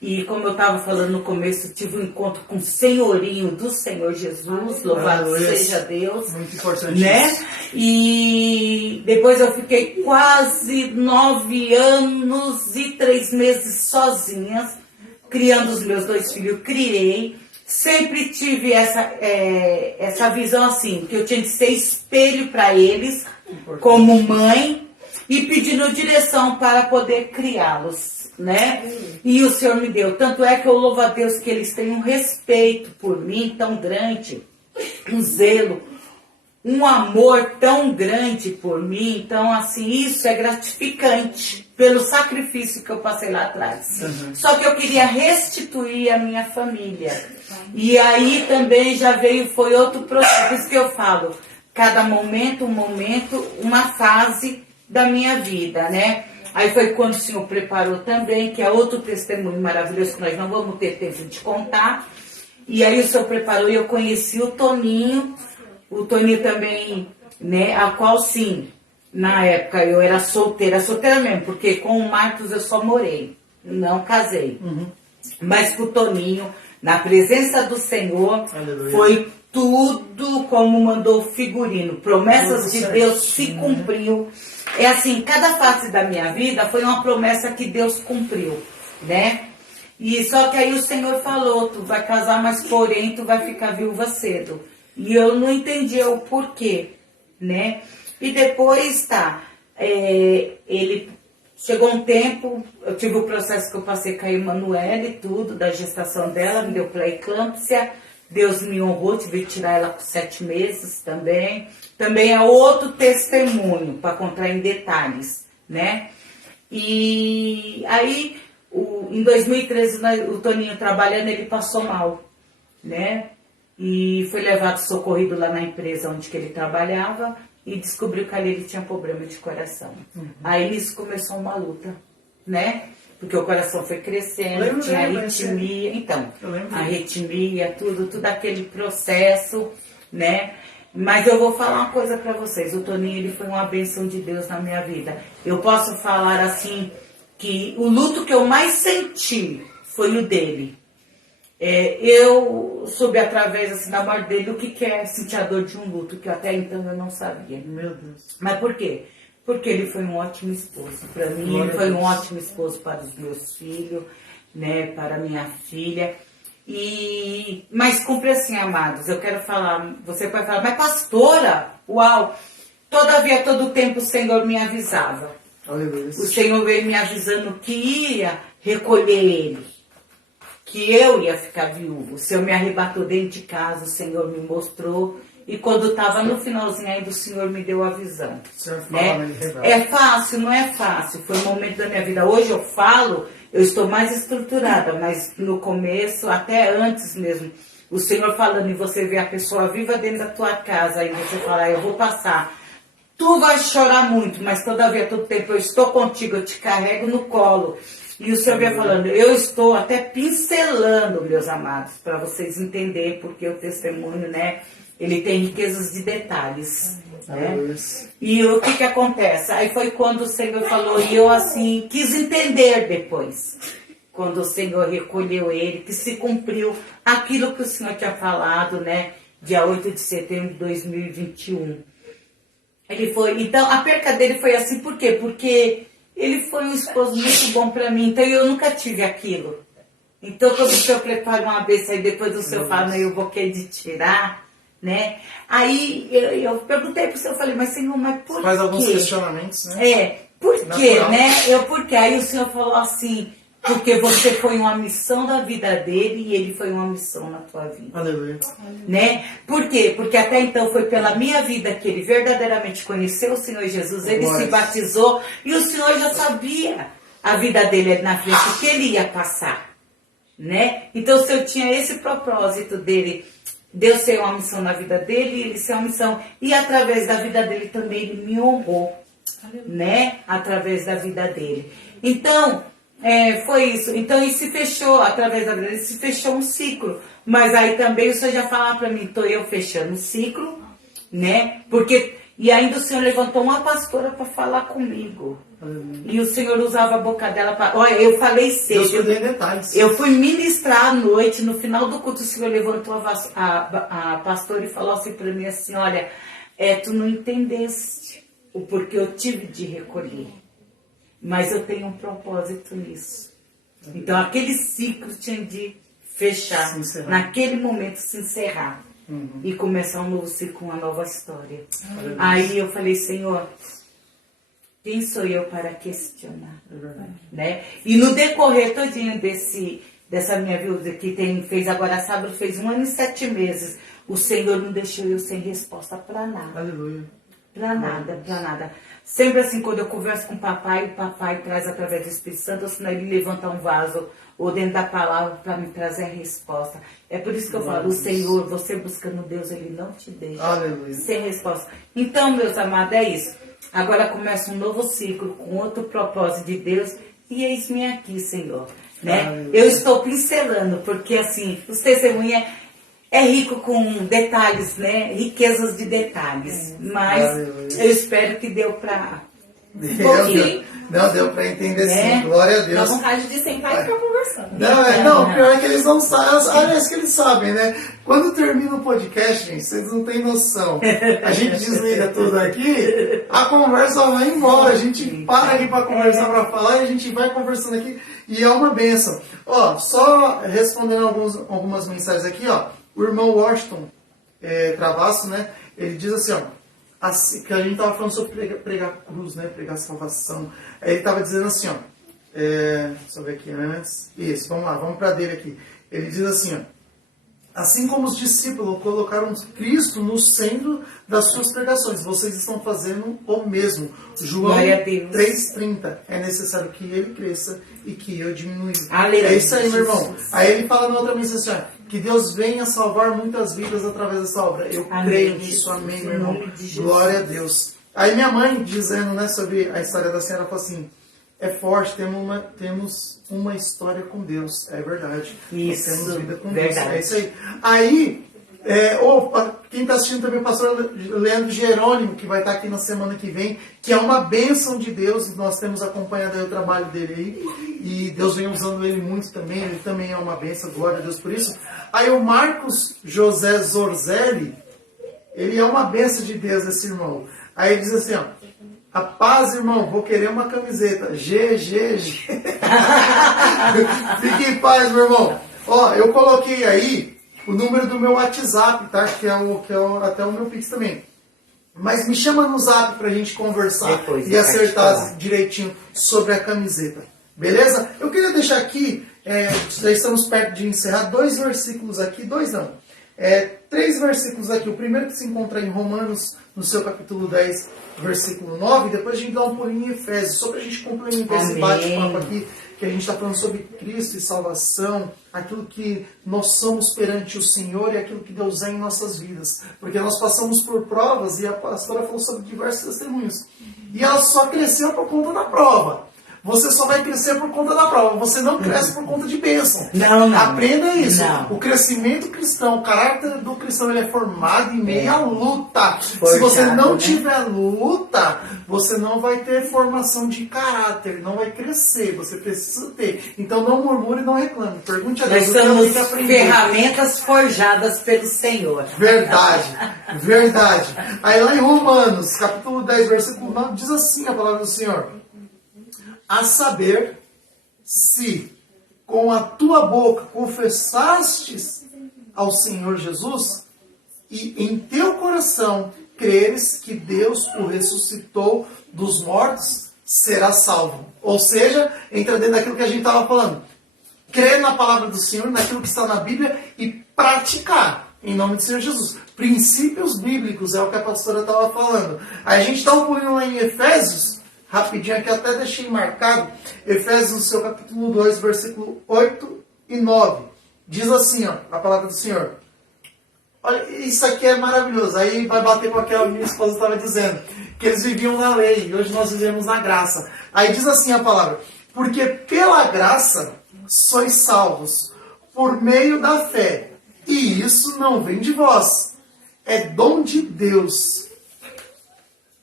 E como eu estava falando no começo, tive um encontro com o senhorinho do Senhor Jesus, louvado seja Deus. Muito importante, né? isso. E depois eu fiquei quase 9 anos e 3 meses sozinha, criando os meus 2 filhos, criei. Sempre tive essa visão assim, que eu tinha de ser espelho para eles, como mãe, e pedindo direção para poder criá-los, né? E o Senhor me deu. Tanto é que eu louvo a Deus que eles têm um respeito por mim tão grande, um zelo, um amor tão grande por mim. Então, assim, isso é gratificante pelo sacrifício que eu passei lá atrás. Só que eu queria restituir a minha família. E aí também já veio, foi outro processo. Por isso que eu falo, cada momento, uma fase da minha vida, né? Aí foi quando o Senhor preparou também, que é outro testemunho maravilhoso que nós não vamos ter tempo de contar. E aí o Senhor preparou e eu conheci o Toninho também, né? A qual sim, na época eu era solteira mesmo, porque com o Marcos eu só morei, não casei. Mas com o Toninho, na presença do Senhor, aleluia, foi tudo como mandou o figurino. Promessas de Deus se cumpriu. É assim, cada fase da minha vida foi uma promessa que Deus cumpriu, né? E só que aí o Senhor falou, tu vai casar, mas porém tu vai ficar viúva cedo. E eu não entendia o porquê, né? E depois, ele chegou um tempo, eu tive o processo que eu passei com a Emanuele, tudo, da gestação dela, me deu pré-eclâmpsia, Deus me honrou, tive que tirar ela com 7 meses também. Também é outro testemunho, para contar em detalhes, né? E aí, em 2013, o Toninho trabalhando, ele passou mal, né? E foi levado socorrido lá na empresa onde que ele trabalhava e descobriu que ali ele tinha problema de coração. Aí nisso começou uma luta, né? Porque o coração foi crescendo, tinha arritmia, então, arritmia, tudo aquele processo, né? Mas eu vou falar uma coisa para vocês, o Toninho, ele foi uma bênção de Deus na minha vida. Eu posso falar assim, que o luto que eu mais senti foi o dele. Eu soube através assim, da morte dele o que é sentir a dor de um luto, que até então eu não sabia. Meu Deus. Mas por quê? Porque ele foi um ótimo esposo para mim, ele foi um ótimo esposo para os meus filhos, né, para minha filha. Mas cumpre assim, amados, eu quero falar, você pode falar, mas pastora, uau, todavia todo tempo o Senhor me avisava. Aleluia. O Senhor veio me avisando que ia recolher ele, que eu ia ficar viúvo. O Senhor me arrebatou dentro de casa, o Senhor me mostrou. E quando estava no finalzinho ainda, o Senhor me deu a visão. Né? É fácil? Não é fácil. Foi um momento da minha vida. Hoje eu falo, eu estou mais estruturada, mas no começo, até antes mesmo, o Senhor falando e você vê a pessoa viva dentro da tua casa, e você fala, eu vou passar. Tu vai chorar muito, mas todavia todo tempo eu estou contigo, eu te carrego no colo. E o Senhor vinha falando, eu estou até pincelando, meus amados, para vocês entenderem, porque o testemunho, né, ele tem riquezas de detalhes. Né? E o que acontece? Aí foi quando o Senhor falou, e eu assim, quis entender depois. Quando o Senhor recolheu ele, que se cumpriu aquilo que o Senhor tinha falado, né, dia 8 de setembro de 2021. Ele foi, então a perca dele foi assim, por quê? Porque ele foi um esposo muito bom para mim, então eu nunca tive aquilo. Então quando o senhor prepara uma bênção e depois o senhor fala, não, eu vou querer tirar, né? Aí eu perguntei pro senhor, falei, mas senhor, mas por quê? Faz alguns questionamentos, né? Por quê, né? Por quê? Aí o senhor falou assim, porque você foi uma missão da vida dele e ele foi uma missão na tua vida. Aleluia. Né? Por quê? Porque até então foi pela minha vida que ele verdadeiramente conheceu o Senhor Jesus, ele se batizou e o Senhor já sabia a vida dele na frente, o que ele ia passar. Né? Então se eu tinha esse propósito dele, Deus ser uma missão na vida dele, ele ser uma missão, e através da vida dele também ele me honrou, né? Através da vida dele. Então, foi isso. Então, e se fechou, através da vida dele, se fechou um ciclo. Mas aí também o Senhor já falava para mim, estou eu fechando um ciclo, né? Porque, e ainda o Senhor levantou uma pastora para falar comigo. E o Senhor usava a boca dela para... Olha, eu falei cedo. Eu fui ministrar à noite, no final do culto, o Senhor levantou a pastora e falou assim para mim assim, olha, tu não entendeste o porquê eu tive de recolher. Mas eu tenho um propósito nisso. Então aquele ciclo tinha de fechar. Naquele momento se encerrar. E começar um novo ciclo, uma nova história. Aí eu falei, Senhor... Quem sou eu para questionar? Né? E no decorrer todinho dessa minha vida, que fez agora sábado, fez 1 ano e 7 meses, o Senhor não deixou eu sem resposta para nada. Aleluia. Para nada, para nada. Sempre assim, quando eu converso com o papai traz através do Espírito Santo, ou senão ele levanta um vaso, ou dentro da palavra, para me trazer a resposta. É por isso que eu falo, o Senhor, você buscando Deus, ele não te deixa sem resposta. Então, meus amados, é isso. Agora começa um novo ciclo com outro propósito de Deus e eis-me aqui, Senhor. Né? Eu estou pincelando, porque assim, os testemunhos é rico com detalhes, né? Riquezas de detalhes. Mas eu espero que deu para... Não, deu para entender sim, glória a Deus. Dá vontade de sentar e ficar conversando. Não, pior é que eles não sabem, aliás, que eles sabem, né? Quando termina o podcast, gente, vocês não têm noção. A gente desliga tudo aqui, a conversa vai embora, a gente para ali para conversar, para falar, e a gente vai conversando aqui, e é uma bênção. Ó, só respondendo algumas mensagens aqui, ó, o irmão Washington Travasso, né, ele diz assim, ó, assim, que a gente estava falando sobre pregar cruz, né? Pregar salvação. Aí ele estava dizendo assim, ó. Deixa eu ver aqui antes. Isso, vamos lá, vamos para dele aqui. Ele diz assim, ó. Assim como os discípulos colocaram Cristo no centro das suas pregações, vocês estão fazendo o mesmo. João 3,30. É necessário que ele cresça e que eu diminua. É isso aí, meu irmão. Aí ele fala na outra mensagem assim, ó, que Deus venha salvar muitas vidas através dessa obra. Eu creio nisso, amém, meu irmão. Glória a Deus. Aí minha mãe, dizendo, né, sobre a história da senhora, falou assim, é forte, temos uma história com Deus. É verdade. Isso, nós temos vida com verdade. Deus. É isso aí. Aí, quem está assistindo também, o pastor Leandro Jerônimo, que vai estar aqui na semana que vem, que é uma bênção de Deus, nós temos acompanhado aí o trabalho dele aí, e Deus vem usando ele muito também, ele também é uma bênção, glória a Deus por isso. Aí o Marcos José Zorzelli, ele é uma bênção de Deus, esse irmão. Aí ele diz assim, ó, a paz, irmão, vou querer uma camiseta, GGG. Fique em paz, meu irmão. Ó, eu coloquei aí o número do meu WhatsApp, tá? Que é até o meu Pix também. Mas me chama no Zap pra gente conversar e acertar direitinho sobre a camiseta. Beleza? Eu queria deixar aqui, já estamos perto de encerrar, 2 versículos aqui, 2 não. 3 versículos aqui. O primeiro que se encontra em Romanos, no seu capítulo 10, versículo 9. Depois a gente dá um pulinho em Efésios, só pra gente complementar esse bate-papo aqui, que a gente está falando sobre Cristo e salvação, aquilo que nós somos perante o Senhor e aquilo que Deus é em nossas vidas. Porque nós passamos por provas, e a pastora falou sobre diversos testemunhos. E ela só cresceu por conta da prova. Você só vai crescer por conta da prova. Você não cresce por conta de bênção. Não. Aprenda isso. Não. O crescimento cristão, o caráter do cristão, ele é formado em meio à luta. Se você não tiver luta, você não vai ter formação de caráter, não vai crescer. Você precisa ter. Então não murmure e não reclame. Pergunte a Deus. Nós somos ferramentas forjadas pelo Senhor. Verdade. Aí lá em Romanos, capítulo 10, versículo 9, diz assim a palavra do Senhor. a saber, se com a tua boca confessastes ao Senhor Jesus e em teu coração creres que Deus o ressuscitou dos mortos, serás salvo. Ou seja, entra dentro daquilo que a gente estava falando. Crer na palavra do Senhor, naquilo que está na Bíblia e praticar, em nome do Senhor Jesus. Princípios bíblicos, é o que a pastora estava falando. Aí a gente está um pouquinho lá em Efésios, rapidinho aqui, até deixei marcado, Efésios, no seu capítulo 2, versículo 8 e 9. Diz assim, ó, a palavra do Senhor. Olha, isso aqui é maravilhoso. Aí vai bater com aquela minha esposa estava dizendo, que eles viviam na lei, e hoje nós vivemos na graça. Aí diz assim a palavra, porque pela graça sois salvos, por meio da fé, e isso não vem de vós, é dom de Deus.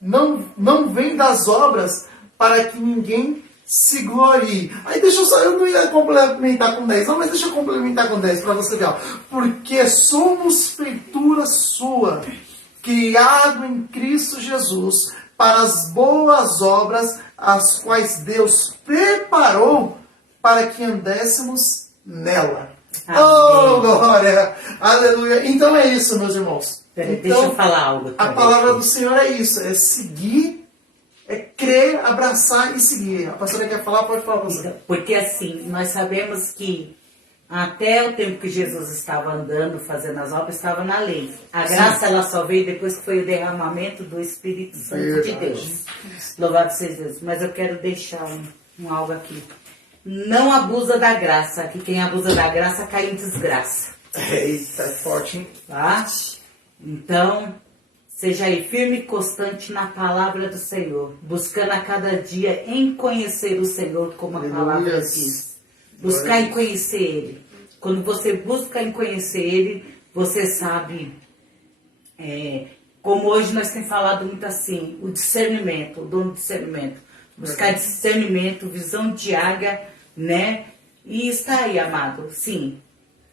Não vem das obras, para que ninguém se glorie. Aí deixa eu não ia complementar com 10, não, mas deixa eu complementar com 10 para você ver. Ó. Porque somos feitura sua, criado em Cristo Jesus, para as boas obras, as quais Deus preparou para que andéssemos nela. Amém. Oh, glória! Aleluia! Então é isso, meus irmãos. Peraí, então, deixa eu falar algo também. A palavra do Senhor é isso, é seguir, é crer, abraçar e seguir. A pastora quer falar? Pode falar você. Então, porque assim, nós sabemos que até o tempo que Jesus estava andando, fazendo as obras, estava na lei. A graça, ela só veio depois que foi o derramamento do Espírito Santo de Deus. Louvado seja Deus. Mas eu quero deixar um algo aqui. Não abusa da graça, que quem abusa da graça cai em desgraça. Eita, é forte, hein? Tá? Então, seja aí firme e constante na palavra do Senhor, buscando a cada dia em conhecer o Senhor, como a palavra diz. Buscar em conhecer Ele. Quando você busca em conhecer Ele, você sabe, como hoje nós temos falado muito assim, o discernimento, o dom do discernimento. Buscar discernimento, visão de águia, né? E está aí, amado, sim.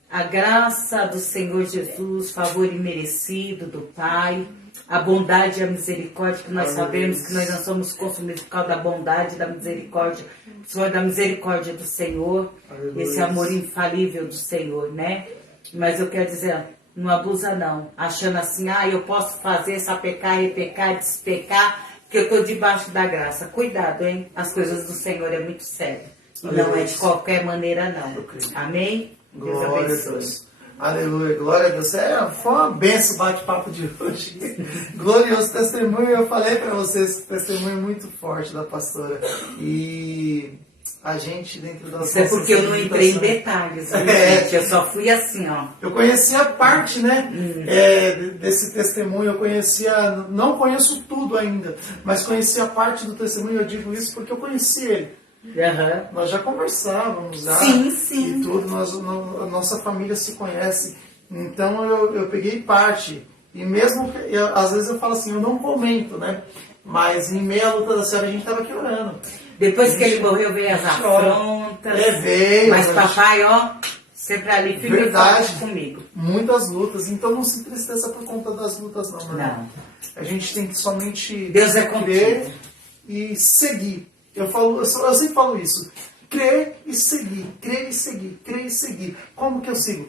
A graça do Senhor Jesus, favor imerecido do Pai, a bondade e a misericórdia, que nós sabemos que nós não somos consumidos por causa da bondade e da misericórdia, só da misericórdia do Senhor, esse amor infalível do Senhor, né? Mas eu quero dizer, não abusa não, achando assim, eu posso fazer, só pecar, repecar, despecar, porque eu estou debaixo da graça. Cuidado, hein? As coisas do Senhor é muito sério. Não é de qualquer maneira, não. Amém? Deus abençoe. Aleluia, glória a Deus. Foi uma benção o bate-papo de hoje. Glorioso testemunho. Eu falei para vocês, esse testemunho é muito forte da pastora. E a gente, dentro das Isso é porque eu não entrei em detalhes, gente. Eu só fui assim, ó. Eu conhecia parte, né, desse testemunho. Eu conhecia, não conheço tudo ainda, mas conhecia parte do testemunho. Eu digo isso porque eu conheci ele. Uhum. Nós já conversávamos já, sim. E tudo, a nossa família se conhece, então eu peguei parte, e mesmo, às vezes eu falo assim, eu não comento, né, mas em meio à luta da senhora a gente estava aqui orando. Depois que ele morreu veio as afrontas, veio, mas papai, ó, sempre ali, firme e forte comigo. Muitas lutas, então não se entristeça por conta das lutas não, né? Não. A gente tem que somente Deus é crer contigo. E seguir. Eu sempre falo isso. Crer e seguir. Crer e seguir. Crer e seguir. Como que eu sigo?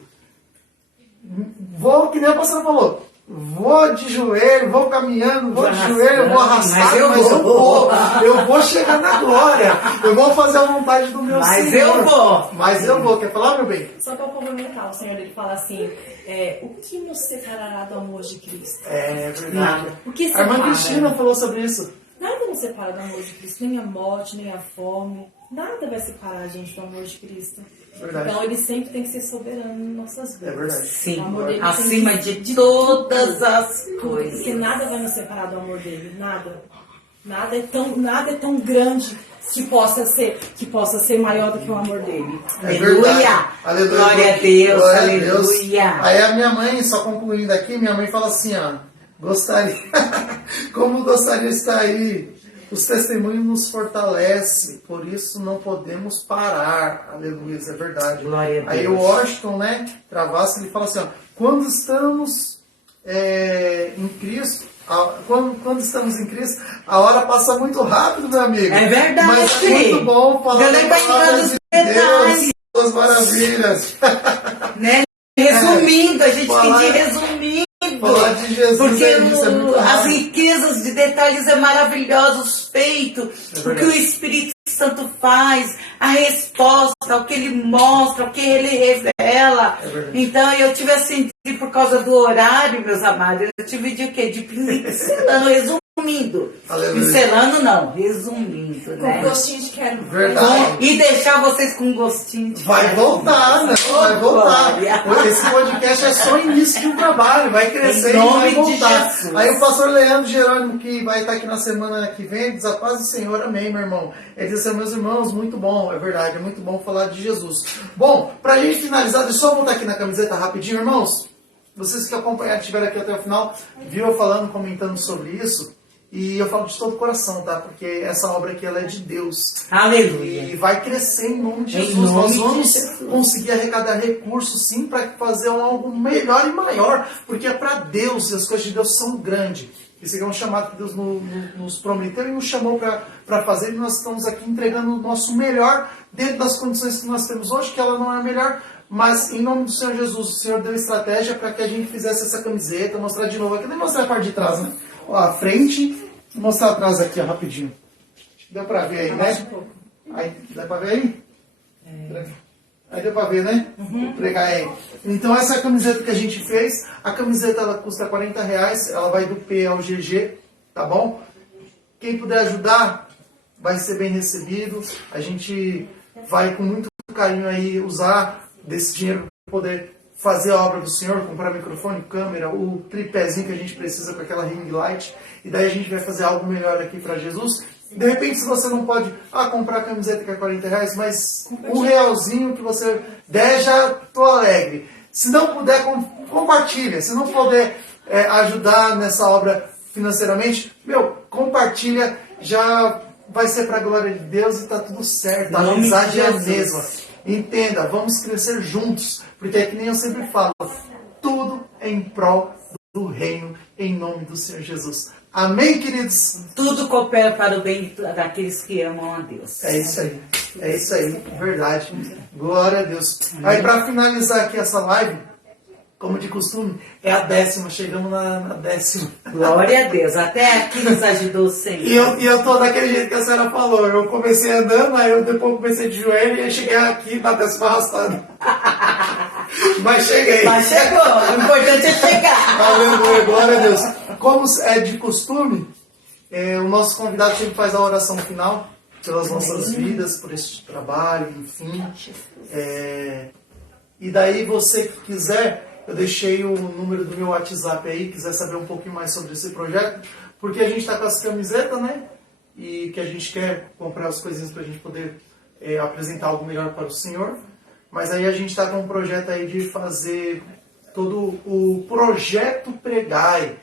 Vou, que nem a pastora falou. Vou de joelho, vou caminhando, vou de joelho, eu vou arrastado, mas eu vou. Eu vou chegar na glória. Eu vou fazer a vontade do meu Senhor. Mas eu vou. Quer falar, meu bem? Só para complementar, o Senhor ele fala assim, o que nos separará do amor de Cristo? É verdade. Nada. O que a irmã separa? Cristina falou sobre isso. Nada nos separa do amor de Cristo, nem a morte, nem a fome. Nada vai separar a gente do amor de Cristo. Verdade. Então ele sempre tem que ser soberano em nossas vidas. É verdade. Sim, o amor dele acima de todas as coisas. Porque nada vai nos separar do amor dele. Nada. Nada é tão grande que possa ser maior do que o amor dele. Aleluia! Aleluia! Glória a Deus! Glória Aleluia! a Deus. Aí a minha mãe, só concluindo aqui, minha mãe fala assim, ó, como gostaria de estar aí, os testemunhos nos fortalecem, por isso não podemos parar. Aleluia, isso é verdade. Glória a Deus. Aí o Washington, né, Travassi, ele fala assim, ó, quando estamos em Cristo, Quando estamos em Cristo, a hora passa muito rápido, meu amigo. É verdade. Mas é muito bom falar da palavra de Deus, suas maravilhas. Né? Resumindo, a gente tem que ir resumindo. Falar de Jesus porque é muito as rápido. riquezas de detalhes é maravilhosos feito, porque o Espírito Santo faz a resposta, o que ele mostra, o que ele revela. Então eu tive assim, por causa do horário, meus amados, eu tive de o quê? De pincelando, resumindo. Aleluia. Pincelando não, resumindo, Com né? gostinho de quero. Verdade. E deixar vocês com um gostinho de Vai voltar, né? Vai voltar. Glória. Esse podcast é só o início de um trabalho, vai crescer Em e nome vai de voltar. Jesus. Aí o pastor Leandro Jerônimo, que vai estar aqui na semana que vem, diz a paz do Senhor, amém, meu irmão. Ele diz assim, meus irmãos, muito bom, é verdade, é muito bom falar de Jesus. Bom, pra gente finalizar, deixa eu só voltar aqui na camiseta rapidinho, irmãos. Vocês que acompanharam, estiveram aqui até o final, viram eu falando, comentando sobre isso. E eu falo de todo o coração, tá? Porque essa obra aqui, ela é de Deus. Aleluia. E vai crescer em nome de Em Jesus. nome Nós de vamos Jesus. conseguir arrecadar recursos, sim, para fazer algo melhor e maior. Porque é para Deus, e as coisas de Deus são grandes. Esse aqui é um chamado que Deus nos prometeu e nos chamou para fazer. E nós estamos aqui entregando o nosso melhor dentro das condições que nós temos hoje, que ela não é a melhor. Mas em nome do Senhor Jesus, o Senhor deu estratégia para que a gente fizesse essa camiseta, mostrar de novo aqui. Nem mostrar a parte de trás, né? Ó, a frente, vou mostrar atrás aqui, ó, rapidinho. Deu para ver aí, né? Aí, dá para ver aí? Aí deu para ver, né? Vou pregar aí. Então essa é a camiseta que a gente fez. A camiseta ela custa R$40, ela vai do P ao GG, tá bom? Quem puder ajudar, vai ser bem recebido. A gente vai com muito carinho aí usar desse dinheiro para poder fazer a obra do Senhor, comprar microfone, câmera, o tripézinho que a gente precisa com aquela ring light, e daí a gente vai fazer algo melhor aqui para Jesus. De repente, se você não pode comprar a camiseta que é R$40, mas R$1 que você der, já estou alegre. Se não puder, compartilha. Se não puder ajudar nessa obra financeiramente, compartilha, já vai ser para a glória de Deus e está tudo certo. A amizade é a mesma. Entenda, vamos crescer juntos, porque é que nem eu sempre falo, tudo é em prol do reino, em nome do Senhor Jesus. Amém, queridos? Tudo coopera para o bem daqueles que amam a Deus. É isso aí, verdade. Glória a Deus. Aí, para finalizar aqui essa live, como de costume, é a 10ª, chegamos na 10ª. Glória a Deus, até aqui nos ajudou o Senhor. E eu tô daquele jeito que a senhora falou. Eu comecei andando, aí eu depois comecei de joelho e aí cheguei aqui na 10ª arrastando. Mas cheguei. Mas chegou, o importante é chegar. Aleluia, glória a Deus. Como é de costume, o nosso convidado sempre faz a oração final pelas nossas vidas, por este trabalho, enfim. E daí você que quiser, eu deixei o número do meu WhatsApp aí, quiser saber um pouquinho mais sobre esse projeto, porque a gente está com as camisetas, né? E que a gente quer comprar as coisinhas para a gente poder apresentar algo melhor para o Senhor. Mas aí a gente está com um projeto aí de fazer todo o projeto Pregai,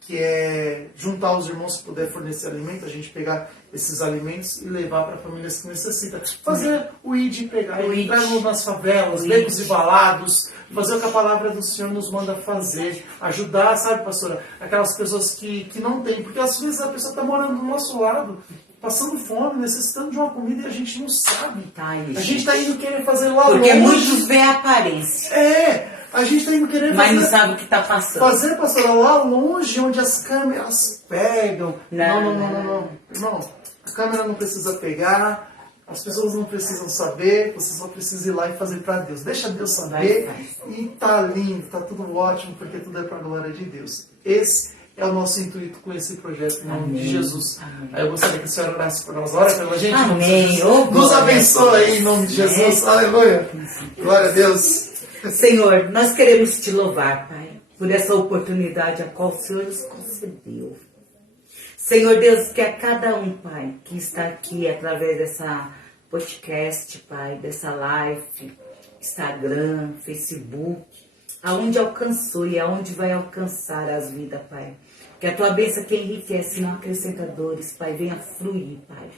que é juntar os irmãos que puder fornecer alimento, a gente pegar esses alimentos e levar para famílias que necessitam. Fazer o ID Pregai, entrar nas favelas, becos e balados, fazer o que a palavra do Senhor nos manda fazer, ajudar, sabe, pastora, aquelas pessoas que não têm, porque às vezes a pessoa está morando do nosso lado, passando fome, necessitando de uma comida e a gente não sabe. A gente está indo querer fazer lá longe. Porque muitos veem a aparência. A gente está indo querer mas não sabe o que está passando. Fazer, pastor, lá longe, onde as câmeras pegam. Não. Irmão, a câmera não precisa pegar, as pessoas não precisam saber, você só precisa ir lá e fazer para Deus. Deixa Deus saber e tá lindo, tá tudo ótimo, porque tudo é para a glória de Deus. Esse é o nosso intuito com esse projeto, em nome de Jesus. Amém. Aí eu gostaria que a senhora orasse por nós. Ora pela gente. Amém. Nos abençoe aí, em nome de Jesus. Aleluia. Glória a Deus. Senhor, nós queremos te louvar, Pai, por essa oportunidade a qual o Senhor nos concedeu. Senhor Deus, que a cada um, Pai, que está aqui através dessa podcast, Pai, dessa live, Instagram, Facebook, aonde alcançou e aonde vai alcançar as vidas, Pai. Que a tua bênção que enriquece, não acrescenta dores, Pai, venha fluir, Pai.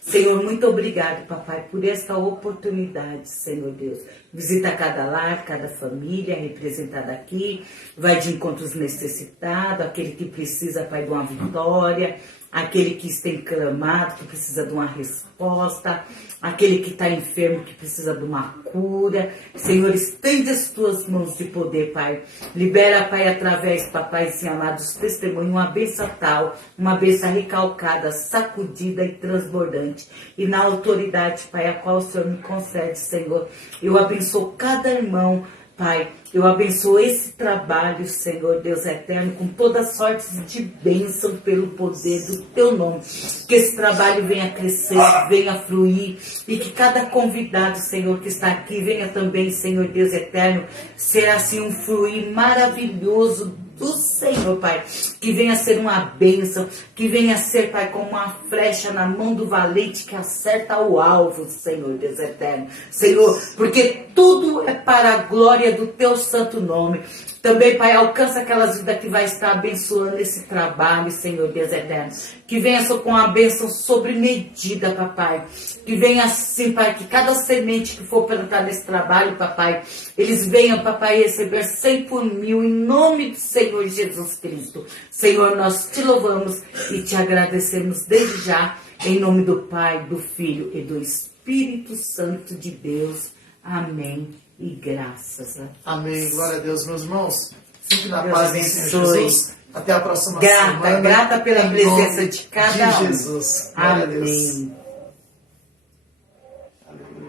Senhor, muito obrigado, papai, por esta oportunidade, Senhor Deus. Visita cada lar, cada família representada aqui, vai de encontros necessitados, aquele que precisa, Pai, de uma vitória, aquele que tem clamado, que precisa de uma resposta, aquele que está enfermo, que precisa de uma cura. Senhor, estende as tuas mãos de poder, Pai. Libera, Pai, através, papai, Senhor amado, dos testemunhos, uma bênção tal, uma bênção recalcada, sacudida e transbordante. E na autoridade, Pai, a qual o Senhor me concede, Senhor, eu abençoo cada irmão, Pai, eu abençoo esse trabalho, Senhor Deus eterno, com toda sorte de bênção pelo poder do Teu nome. Que esse trabalho venha crescer, venha fluir, e que cada convidado, Senhor, que está aqui, venha também, Senhor Deus eterno, ser assim um fluir maravilhoso do Senhor, Pai, que venha ser uma bênção, que venha ser, Pai, como uma flecha na mão do valente que acerta o alvo, Senhor Deus eterno. Senhor, porque tudo é para a glória do Teu santo nome. Também, Pai, alcança aquelas vidas que vai estar abençoando esse trabalho, Senhor Deus eterno. Que venha com uma bênção sobre medida, papai. Que venha assim, Pai, que cada semente que for plantar nesse trabalho, papai, eles venham, papai, receber 100 por 1000 em nome do Senhor Jesus Cristo. Senhor, nós te louvamos e te agradecemos desde já, em nome do Pai, do Filho e do Espírito Santo de Deus. Amém. E graças a Deus. Amém. Glória a Deus, meus irmãos. Fique na Deus paz do abençoe. Senhor Jesus. Até a próxima semana. Grata pela Em presença nome de cada um. Jesus. Glória a Deus. Amém.